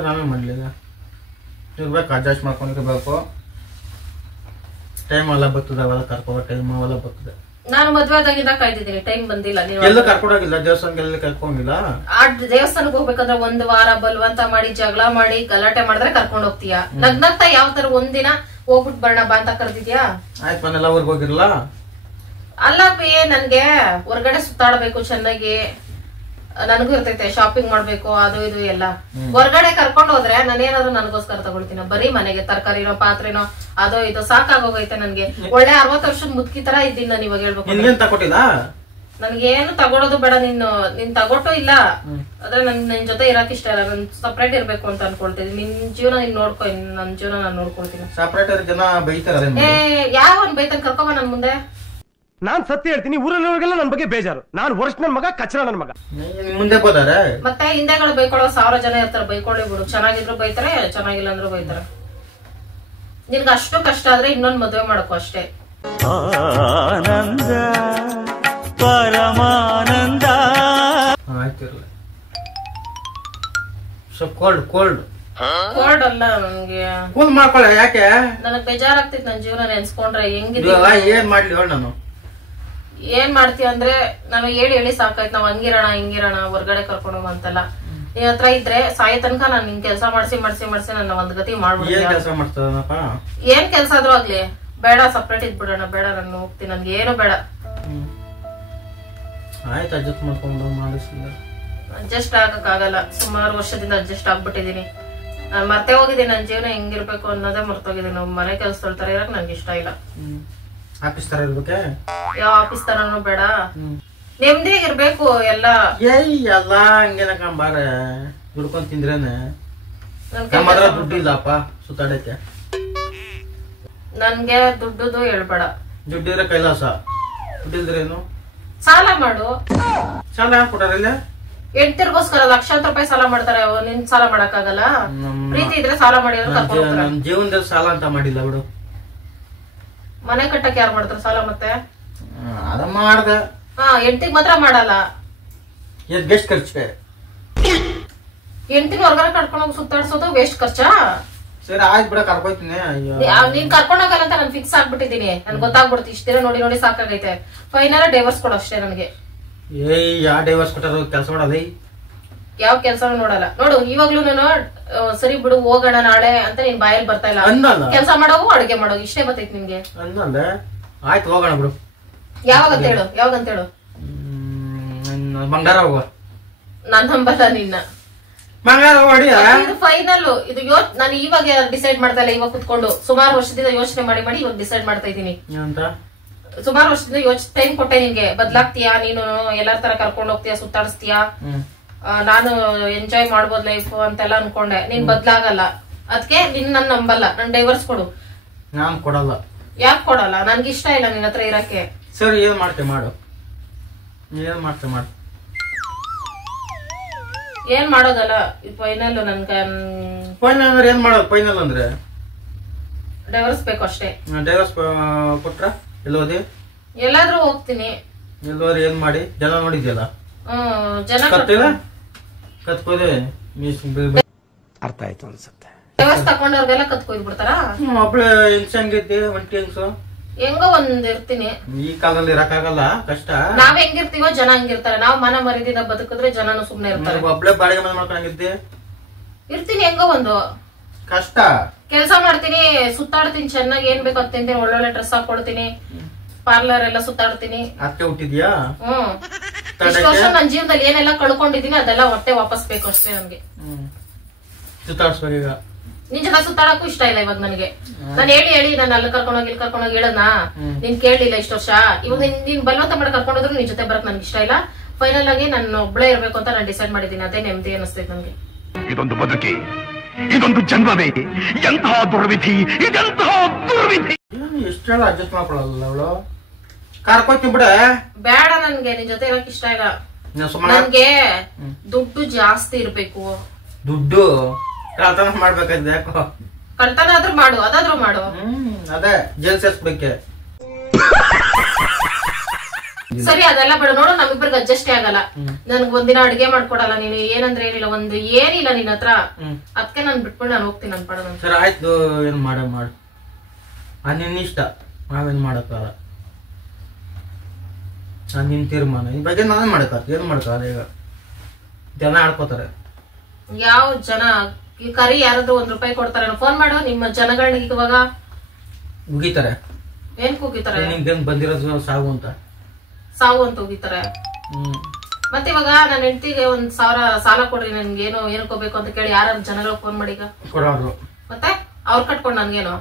ನಾವೇ ಮಾಡ್ಲಿಲ್ಲ ಇರ್ಬೇಕು ಅಡ್ಜಸ್ಟ್ ಮಾಡ್ಕೊಂಡಿರ್ಬೇಕು ಟೈಮ್ ಎಲ್ಲ ಬರ್ತದೆ ಅವೆಲ್ಲ ಕರ್ಕೋ ಟೈಮ್ ಅವೆಲ್ಲ ಬರ್ತದೆ ನಾನು ಮದ್ವೆ ಆದಾಗಿಂದ ಕಾಯ್ದಿದ್ದೀನಿ ಟೈಮ್ ಬಂದಿಲ್ಲ ಎಲ್ಲ ಕರ್ಕೊಂಡೋಗಿಲ್ಲ ದೇವಸ್ಥಾನಕ್ಕೆಲ್ಲ ಕರ್ಕೊಂಡಿಲ್ಲ ಆ ದೇವಸ್ಥಾನಕ್ಕೆ ಹೋಗ್ಬೇಕಂದ್ರೆ 1 ವಾರ ಬಲ್ವಂತ ಮಾಡಿ ಜಗಳ ಮಾಡಿ ಗಲಾಟೆ ಮಾಡಿದ್ರೆ ಕರ್ಕೊಂಡ್ ಹೋಗ್ತೀಯಾ ನಗ್ನಗ್ತಾ ಯಾವ ತರ ಒಂದಿನ ಹೋಗ್ಬಿಟ್ ಬರೋಣ ಬಾ ಅಂತ ಕರ್ದಿದ್ಯಾ ಆಯ್ತು ಮನೆಲ್ಲ ಊರ್ಗ್ ಹೋಗಿರಲ್ಲ ಅಲ್ಲ ಬಿ ನನ್ಗೆ ಹೊರಗಡೆ ಸುತ್ತಾಡ್ಬೇಕು ಚೆನ್ನಾಗಿ ನನಗೂ ಇರ್ತೈತೆ ಶಾಪಿಂಗ್ ಮಾಡ್ಬೇಕು ಅದು ಇದು ಎಲ್ಲ ಹೊರಗಡೆ ಕರ್ಕೊಂಡ್ ಹೋದ್ರೆ ನಾನೇನಾದ್ರು ನನಗೋಸ್ಕರ ತಗೊಳ್ತೀನಿ ಬರೀ ಮನೆಗೆ ತರಕಾರಿನೋ ಪಾತ್ರೆನೋ ಅದೋ ಇದು ಸಾಕಾಗೋಗೈತೆ ನನ್ಗೆ ಒಳ್ಳೆ 60 ವರ್ಷದ ಮುದುಕಿ ತರ ಇದ್ದೀನಿ ನಾನು ಇವಾಗ ಹೇಳ್ಬೇಕು ನನ್ಗೇನು ತಗೊಳೋದು ಬೇಡ ನೀನ್ ತಗೊಟ್ಟು ಇಲ್ಲ ಆದ್ರೆ ನಿನ್ ಜೊತೆ ಇರಕ್ ಇಷ್ಟ ಇಲ್ಲ ನನ್ ಸಪ್ರೇಟ್ ಇರ್ಬೇಕು ಅಂತ ಅನ್ಕೊಳ್ತೀನಿ ನಿನ್ ಜೀವನ ನೀನ್ ನೋಡ್ಕೊ ನನ್ ಜೀವನ ನಾನ್ ನೋಡ್ಕೊಳ್ತೀನಿ ಯಾವ ಬೈತಾನ ಕರ್ಕೊಂಬ ನನ್ ಮುಂದೆ ನಾನ್ ಸತ್ಯ ಹೇಳ್ತೀನಿ ಊರಲ್ಲಿರೋರಿಗೆಲ್ಲ ನನ್ ಬಗ್ಗೆ ಬೇಜಾರು ನಾನು ವರ್ಷ ನನ್ ಮಗ ಕಚ್ಚರ ನನ್ ಮಗ ಮುಂದೆ ಹೋದಾರೆ ಮತ್ತೆ ಹಿಂದೆಗಳು ಬೈಕೊಳ್ಳೋ 1000 ಜನ ಇರ್ತಾರೆ ಬೈಕೊಳ್ಳಿ ಬಿಡು ಚೆನ್ನಾಗಿದ್ರು ಬೈತಾರೆ ಚೆನ್ನಾಗಿಲ್ಲ ಅಂದ್ರು ಬೈತಾರೆ ನಿನ್ಗೆ ಅಷ್ಟು ಕಷ್ಟ ಆದ್ರೆ ಇನ್ನೊಂದ್ ಮದ್ವೆ ಮಾಡಕೋ ಅಷ್ಟೇ ಆನಂದ ಪರಮಾನಂದ ಆಯ್ತಿರಲ್ಲ ಸ್ವಲ್ಪ ಕೋಲ್ಡ್ ಅಲ್ಲ ನನ್ಗೆ ಕೂಲ್ ಮಾಡ್ಕೊಳ್ಳ ಯಾಕೆ ನನಗ್ ಬೇಜಾರಾಗ್ತಿತ್ತು ನನ್ ಜೀವನ ನೆನ್ಸ್ಕೊಂಡ್ರೆ ಹೆಂಗಿದೆ ಏನ್ ಮಾಡ್ಲಿ ಹೇಳ ನಾನು ಏನ್ ಮಾಡ್ತೀಯ ಅಂದ್ರೆ ನಾನು ಹೇಳಿ ಸಾಕಾಯ್ತು, ನಾವ್ ಹಂಗಿರೋಣ ಹಿಂಗಿರೋಣ ಹೊರ್ಗಡೆ ಕರ್ಕೊಂಡು ಹೋಗಂತಲ್ಲ. ನಿನ್ ಹತ್ರ ಇದ್ರೆ ಸಾಯ ತನಕ ನಾನು ನಿನ್ ಕೆಲ್ಸ ಮಾಡ್ಸಿ ನನ್ನ ಒಂದ್ ಗತಿ ಮಾಡ್ಬಿಡ್ತೀನಿ. ಏನ್ ಕೆಲ್ಸ ಆದ್ರೂ ಆಗ್ಲಿ ಬೇಡ, ಸಪ್ರೇಟ್ ಇದ್ಬಿಡೋಣ, ಬೇಡ ನಾನು ಹೋಗ್ತೀನಿ, ನನ್ಗೆ ಏನು ಬೇಡ. ಆಯ್ತು, ಅಡ್ಜಸ್ಟ್ ಮಾಡ್ಕೊಂಡು ಮಾಡಿಸಿಲ್ಲ. ಅಡ್ಜಸ್ಟ್ ಆಗಕ್ಕಾಗಲ್ಲ, ಸುಮಾರು ವರ್ಷದಿಂದ ಅಡ್ಜಸ್ಟ್ ಆಗ್ಬಿಟ್ಟಿದೀನಿ. ನಾನ್ ಮರ್ತೆ ಹೋಗಿದ್ದೀನಿ, ನನ್ ಜೀವನ ಹೆಂಗಿರ್ಬೇಕು ಅನ್ನೋದೇ ಮರ್ತೋಗಿದ್ದೀನಿ. ನಾವು ಮನೆ ಕೆಲ್ಸದ ತರ ಇರಕ್ ನಂಗೆ ಇಷ್ಟ ಇಲ್ಲ. ಆಫೀಸ್ ತರ ಇರ್ಬೇಕೆ? ಯಾವ ಆಫೀಸ್ ತರನು ಬೇಡ, ನೆಮ್ಮದಿಯಾಗಿರ್ಬೇಕು ಎಲ್ಲ. ಎಲ್ಲ ಹಂಗೇನ ಕಂಬಾರ ದುಡ್ಕೊಂಡ್ ತಿಂದ್ರೇನೆ. ದುಡ್ಡು ಇಲ್ಲಪ್ಪ ಸುತ್ತಾಡಕ್ಕೆ. ನನ್ಗೆ ದುಡ್ಡುದು ಹೇಳ್ಬೇಡ. ದುಡ್ಡಿದ್ರೆ ಕೈಲಾಸ, ದುಡ್ಡಿಲ್ದ್ರೇನು? ಸಾಲ ಮಾಡು. ಸಾಲ ಕೊಟ್ಟಾರಿಲ್ಲ? ಹೆಂಡ್ತಿರ್ಗೋಸ್ಕರ ಲಕ್ಷಾಂತರ ರೂಪಾಯಿ ಸಾಲ ಮಾಡ್ತಾರೆ, ನಿನ್ ಸಾಲ ಮಾಡಕ್ಕಾಗಲ್ಲ. ಪ್ರೀತಿ ಇದ್ರೆ ಸಾಲ ಮಾಡಿ. ನಮ್ ಜೀವನದಲ್ಲಿ ಸಾಲ ಅಂತ ಮಾಡಿಲ್ಲ ಬಿಡು. ಮನೆ ಕಟ್ಟಕ್ ಯಾರು ಮಾಡ್ತಾರ ಸಾಲ? ಮತ್ತೆ ಅದ ಮಾಡ್ದ. ಹೆಂಡ್ತಿಗ್ ಮಾತ್ರ ಮಾಡಲ್ಲ. ವೇಸ್ಟ್ ಖರ್ಚು. ಹೆಂಡ್ತಿನ ಹೊರಗಡೆ ಕರ್ಕೊಂಡು ಹೋಗಿ ಸುತ್ತಾಡ್ಸೋದು ವೇಸ್ಟ್ ಖರ್ಚಾ? ಸರಿ ಆಯ್ತು ಬಿಡ, ಕರ್ಕೋಯ್ತೀನಿ. ನೀನ್ ಕರ್ಕೊಂಡೋಗಲ್ಲ ಅಂತ ನಾನು ಫಿಕ್ಸ್ ಆಗ್ಬಿಟ್ಟಿದೀನಿ. ನನ್ ಗೊತ್ತಾಗ್ಬಿಡ್ತು, ಇಷ್ಟ ದಿನ ನೋಡಿ ಸಾಕಾಗೈತೆ. ಫೈನಲ್ ಡೈವರ್ಸ್ ಕೊಡು ಅಷ್ಟೇ ನನಗೆ. ಯಾವ ಡೈವರ್ಸ್ ಕೊಟ್ಟಾರ? ಕೆಲಸ ಮಾಡಲ್ಲ, ಯಾವ ಕೆಲ್ಸನೂ ನೋಡಲ್ಲ. ನೋಡು, ಇವಾಗ್ಲೂ ನಾನು ಸರಿ ಬಿಡು ಹೋಗೋಣ ನಾಳೆ ಅಂತ ನಿನ್ ಬಾಯಲ್ಲಿ ಬರ್ತಾ ಇಲ್ಲ. ಕೆಲ್ಸ ಮಾಡೋವು ಅಡುಗೆ ಮಾಡೋವು ಇಷ್ಟೇ ಬರ್ತೈತಿ ನಿನ್ಗೆ. ಆಯ್ತು ಹೋಗೋಣ ಬಿಡು. ಯಾವಾಗಂತ ಹೇಳು. ಬಂಗಾರ ಹೋಗುವ. ನಾನ್ ನಂಬಲ್ಲ ನಿನ್ನ. ಬಂಗಾರ ಹೊಡಿ. ಇದು ಫೈನಲ್. ಇದು ನಾನು ಇವಾಗ ಡಿಸೈಡ್ ಮಾಡ್ತಾ ಇಲ್ಲ, ಇವಾಗ ಕುತ್ಕೊಂಡು ಸುಮಾರು ವರ್ಷದಿಂದ ಯೋಚನೆ ಮಾಡಿ ಇವಾಗ ಡಿಸೈಡ್ ಮಾಡ್ತಾ ಇದ್ದೀನಿ. ಸುಮಾರು ವರ್ಷದಿಂದ ಟೈಮ್ ಕೊಟ್ಟೆ ನಿನ್ಗೆ. ಬದ್ಲಾಗ್ತೀಯಾ ನೀನು? ಎಲ್ಲಾರ ತರ ಕರ್ಕೊಂಡು ಹೋಗ್ತೀಯಾ, ಸುತ್ತಾಡಿಸ್ತೀಯಾ, ನಾನು ಎಂಜಾಯ್ ಮಾಡ್ಬೋದು ಲೈಫ್ ಅಂತೆಲ್ಲ ಅನ್ಕೊಂಡೆ. ನೀನ್ ಬದ್ಲಾಗಲ್ಲ, ಅದಕ್ಕೆ ನಿನ್ ನನ್ ನಂಬಲ್ಲ. ನನ್ ಡೈವರ್ಸ್ ಕೊಡು. ನಾನ್ ಕೊಡಲ್ಲ. ಯಾಕೆ ಕೊಡಲ್ಲ? ನನ್ಗೆ ಇಷ್ಟ ಇಲ್ಲ ನಿನ್ ಹತ್ರ ಇರಕ್ಕೆ. ಸರಿ, ಏನ್ ಮಾಡ್ತೆ ಮಾಡು. ಏನ್ ಮಾಡ್ತೆ ಮಾಡು. ಏನ್ ಮಾಡೋದಲ್ಲ, ಫೈನಲ್. ನನ್ಗೆ ಫೈನಲ್ ಅಂದ್ರೆ ಏನ್ ಮಾಡೋದು? ಫೈನಲ್ ಅಂದ್ರೆ ಡೈವರ್ಸ್ ಬೇಕು ಅಷ್ಟೇ. ಡೈವರ್ಸ್ ಕೊಟ್ರ ಎಲ್ಲೋದಿ? ಎಲ್ಲಾದ್ರೂ ಹೋಗ್ತೀನಿ. ಎಲ್ಲೋರಿ ಏನ್ ಮಾಡಿ? ಜನ ನೋಡಿದ್ಯಲ್ಲ, ಜನ ಕತ್ಕೋದೆ. ಅರ್ಥ ಆಯ್ತು ಅನ್ಸುತ್ತೆ. ಡೈವರ್ಸ್ ತಕೊಂಡವ್ರಿಗೆಲ್ಲ ಕತ್ಕೊಯ್ದು ಬಿಡ್ತಾರ. ಒಬ್ಳೆ ಹೆಂಗ್ಸ ಹಂಗಿದ್ದೆ, ಒಂಟಿ ಹೆಂಗ್ಸು ಹೆಂಗೋ ಒಂದ್ ಇರ್ತೀನಿ. ಈ ಕಾಲದಲ್ಲಿ ಇರಕ್ಕಾಗಲ್ಲ, ಕಷ್ಟ. ನಾವ್ ಹೆಂಗಿರ್ತೀವೋ ಜನ ಹಂಗಿರ್ತಾರೆ. ನಾವ್ ಮನ ಮರಿದಿನ ಬದುಕಿದ್ರೆ ಜನನು ಸುಮ್ನೆ ಇರ್ತಾರೆ. ಒಬ್ಳೆ ಬಾಡಿಗೆ ಮನೆ ಮಾಡ್ಕೊಂಡಿದ್ದೆ ಇರ್ತೀನಿ. ಹೆಂಗೋ ಒಂದು ಕಷ್ಟ. ಕೆಲ್ಸ ಮಾಡ್ತೀನಿ, ಸುತ್ತಾಡ್ತೀನಿ, ಚೆನ್ನಾಗಿ ಏನ್ ಬೇಕೋ ತಿಂತೀನಿ, ಒಳ್ಳೊಳ್ಳೆ ಡ್ರೆಸ್ ಹಾಕೊಡ್ತೀನಿ, ಪಾರ್ಲರ್ ಎಲ್ಲ ಸುತ್ತಾಡ್ತೀನಿ. ಅತ್ತೆ ಹುಟ್ಟಿದ್ಯಾ? ಇಷ್ಟು ವರ್ಷ ನನ್ ಜೀವನದಲ್ಲಿ ಏನೆಲ್ಲ ಕಳ್ಕೊಂಡಿದೀನಿ ಅದೆಲ್ಲ ಮತ್ತೆ ವಾಪಸ್ ಬೇಕು ಅಷ್ಟೇ ನನ್ಗೆ. ಸುತ್ತಾಡ್ಸ್ಬೇಕು ಈಗ. ನಿನ್ ಜೊತೆ ಸುತ್ತಾಡಕ್ಕೂ ಇಷ್ಟ ಇಲ್ಲ ಇವಾಗ ನನಗೆ. ನಾನು ಹೇಳಿ ನಾನು ಅಲ್ಲಿ ಕರ್ಕೊಂಡೋಗಿ ಇಲ್ಲಿ ಕರ್ಕೊಂಡೋಗಿ ಹೇಳದ್ನ ನೀನ್ ಕೇಳಲಿಲ್ಲ ಇಷ್ಟು ವರ್ಷ. ಇವಾಗ ನೀನ್ ಬಲವಂತ ಮಾಡಿ ಕರ್ಕೊಂಡೋದ್ರು ನಿನ್ ಜೊತೆ ಬರಕ್ ನನ್ಗೆ ಇಷ್ಟ ಇಲ್ಲ. ಫೈನಲ್ ಆಗಿ ನಾನು ಒಬ್ಳೇ ಇರ್ಬೇಕು ಅಂತ ನಾನು ಡಿಸೈಡ್ ಮಾಡಿದೀನಿ. ಅದೇ ನೆಮ್ಮದಿ ಅನಿಸ್ತೈತೆ ನನ್ಗೆ. ಇದೊಂದು ಬದುಕಿ, ಇದೊಂದು ಜನ್ಮವೇ, ಎಂತಹ ದುರ್ವಿಧಿ, ಇದೆಂತಹ ದುರ್ವಿಧಿ. ಎಷ್ಟೆಲ್ಲ ಅಡ್ಜಸ್ಟ್ ಮಾಡ್ಕೊಳ್ಳಲ್ಲ ಅವಳು. ಕರ್ಕೋತೀನಿ ಬಿಡ. ಬೇಡ, ನನ್ಗೆ ನಿನ್ ಜೊತೆ ಇರಕ್ ಇಷ್ಟ ಇಲ್ಲ. ನನ್ಗೆ ದುಡ್ಡು ಜಾಸ್ತಿ ಇರ್ಬೇಕು. ದುಡ್ಡು ಕಳ್ತನ ಮಾಡ್ಬೇಕಾದ್ರೆ ಯಾಕೋ? ಕಳ್ತನ ಆದ್ರೂ ಮಾಡು, ಅದಾದ್ರೂ ಮಾಡು. ಅದೇ ಜೈಲ್ ಸೇರ್ಸ್ಬೇಕೆ. ಸರಿ, ಅದೆಲ್ಲ ಬೇಡ. ನೋಡು, ನಮ್ಮಿಬ್ಬರಿಗೆ ಅಡ್ಜಸ್ಟೇ ಆಗಲ್ಲ. ನನ್ಗೆ ಒಂದಿನ ಅಡ್ಗೆ ಮಾಡ್ಕೊಡಲ್ಲ ನೀನು. ಏನಂದ್ರೆ ಏನಿಲ್ಲ, ಏನಿಲ್ಲ ನಿನ್ ಹತ್ರ. ಅದಕ್ಕೆ ನಾನು ಬಿಟ್ಕೊಂಡು ನಾನು ಹೋಗ್ತೀನಿ. ನನ್ ಪಡ. ಸರಿ ಆಯ್ತು, ಏನ್ ಮಾಡು. ನಿನ್ನ ಇಷ್ಟ, ನಾವೇನ್ ಮಾಡಕ್ಕಾಗಲ್ಲ. ನಿನ್ ತೀರ್ಮಾನ. ಈ ಬಗ್ಗೆ ನಾನೇ ಮಾಡಕ್ಕ ಏನ್ ಮಾಡ್ತಾರ? ಈಗ ಜನ ಆಡ್ಕೋತಾರೆ. ಯಾವ ಜನ? ಕರಿ ಯಾರಾದ್ರೂ ₹1 ಕೊಡ್ತಾರೆ? ಫೋನ್ ಮಾಡು ನಿಮ್ಮ ಜನಗಳಿಗೆ. ಇವಾಗ ಉಗಿತಾರೆ. ಏನ್ ಕೂಗಿತಾರೆ? ನಿಮ್ಗೇನ್ ಬಂದಿರೋದು ಸಾವು ಅಂತ ಉಗಿತಾರೆ. ಮತ್ತೆ ಇವಾಗ ನನ್ನ ಹೆಂಡತಿಗೆ 1,000 ಸಾಲ ಕೊಡ್ರಿ, ನನ್ಗೆ ಏನೋ ಏನಕ್ಕೋಬೇಕು ಅಂತ ಕೇಳಿ ಯಾರು ಜನಗಳಿಗೆ ಫೋನ್ ಮಾಡಿ ಕೊಡೋರು. ಮತ್ತೆ ಅವ್ರು ಕಟ್ಕೊಂಡು ನನ್ಗೇನು?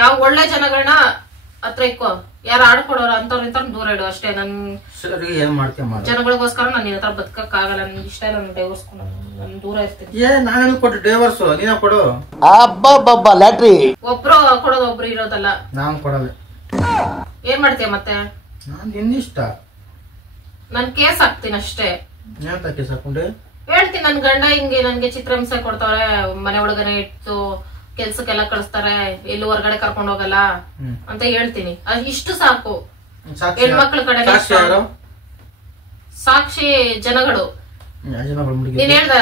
ಯಾವ ಒಳ್ಳೆ ಜನಗಳನ್ನ ಹತ್ರ ಇಕ್ಕೋ. ಯಾರು ಆಡ್ಕೊಡೋರು ಅಂತವ್ರ ದೂರ ಇಡು ಅಷ್ಟೇ. ನನ್ ಸರಿ, ಏನ್ ಮಾಡ್ತೀಯ ಮಾಡು. ಜನಗಳಿಗೋಸ್ಕರ ನಾನು ನಿನ್ನ ಹತ್ರ ಬದುಕಕ್ ಆಗಲ್ಲ. ನನ್ಗೆ ಇಷ್ಟ ಇಲ್ಲ. ನಾನು ಡೈವರ್ಸ್ಕೊಂಡು ನಾನು ದೂರ ಇರ್ತೀನಿ. ನಾನು ಕೊಟ್ಟು ಡೈವರ್ಸ್ ನೀನ ಕೊಡು. ಲ್ಯಾಟ್ರಿ. ಒಬ್ರು ಕೊಡೋದು ಒಬ್ರು ಇರೋದಲ್ಲ. ನಾನ್ ಕೊಡಲ್ಲ. ಏನ್ ಮಾಡ್ತೀಯ ಮತ್ತೆ? ನಾನ್ ನಿನ್ನಿಷ್ಟ. ನನ್ ಕೇಸ್ ಹಾಕ್ತೀನಿ ಅಷ್ಟೇ. ಏನ್ ಕೇಸ್ ಹಾಕೊಂಡೆ? ಹೇಳ್ತೀನಿ ನನ್ ಗಂಡ ಹಿಂಗೆ ನನ್ಗೆ ಚಿತ್ರಹಿಂಸೆ ಕೊಡ್ತಾವ್ರೆ, ಮನೆ ಒಳಗನೆ ಇಟ್ಟು ಕೆಲ್ಸಕ್ಕೆಲ್ಲ ಕಳಿಸ್ತಾರೆ, ಎಲ್ಲೂ ಹೊರಗಡೆ ಕರ್ಕೊಂಡು ಹೋಗಲ್ಲ ಅಂತ ಹೇಳ್ತೀನಿ. ಇಷ್ಟು ಸಾಕು. ಹೆಣ್ಮಕ್ಳ ಕಡೆ ಸಾಕ್ಷಿ ಜನಗಳು. ನೀನ್ ಹೇಳ್ದ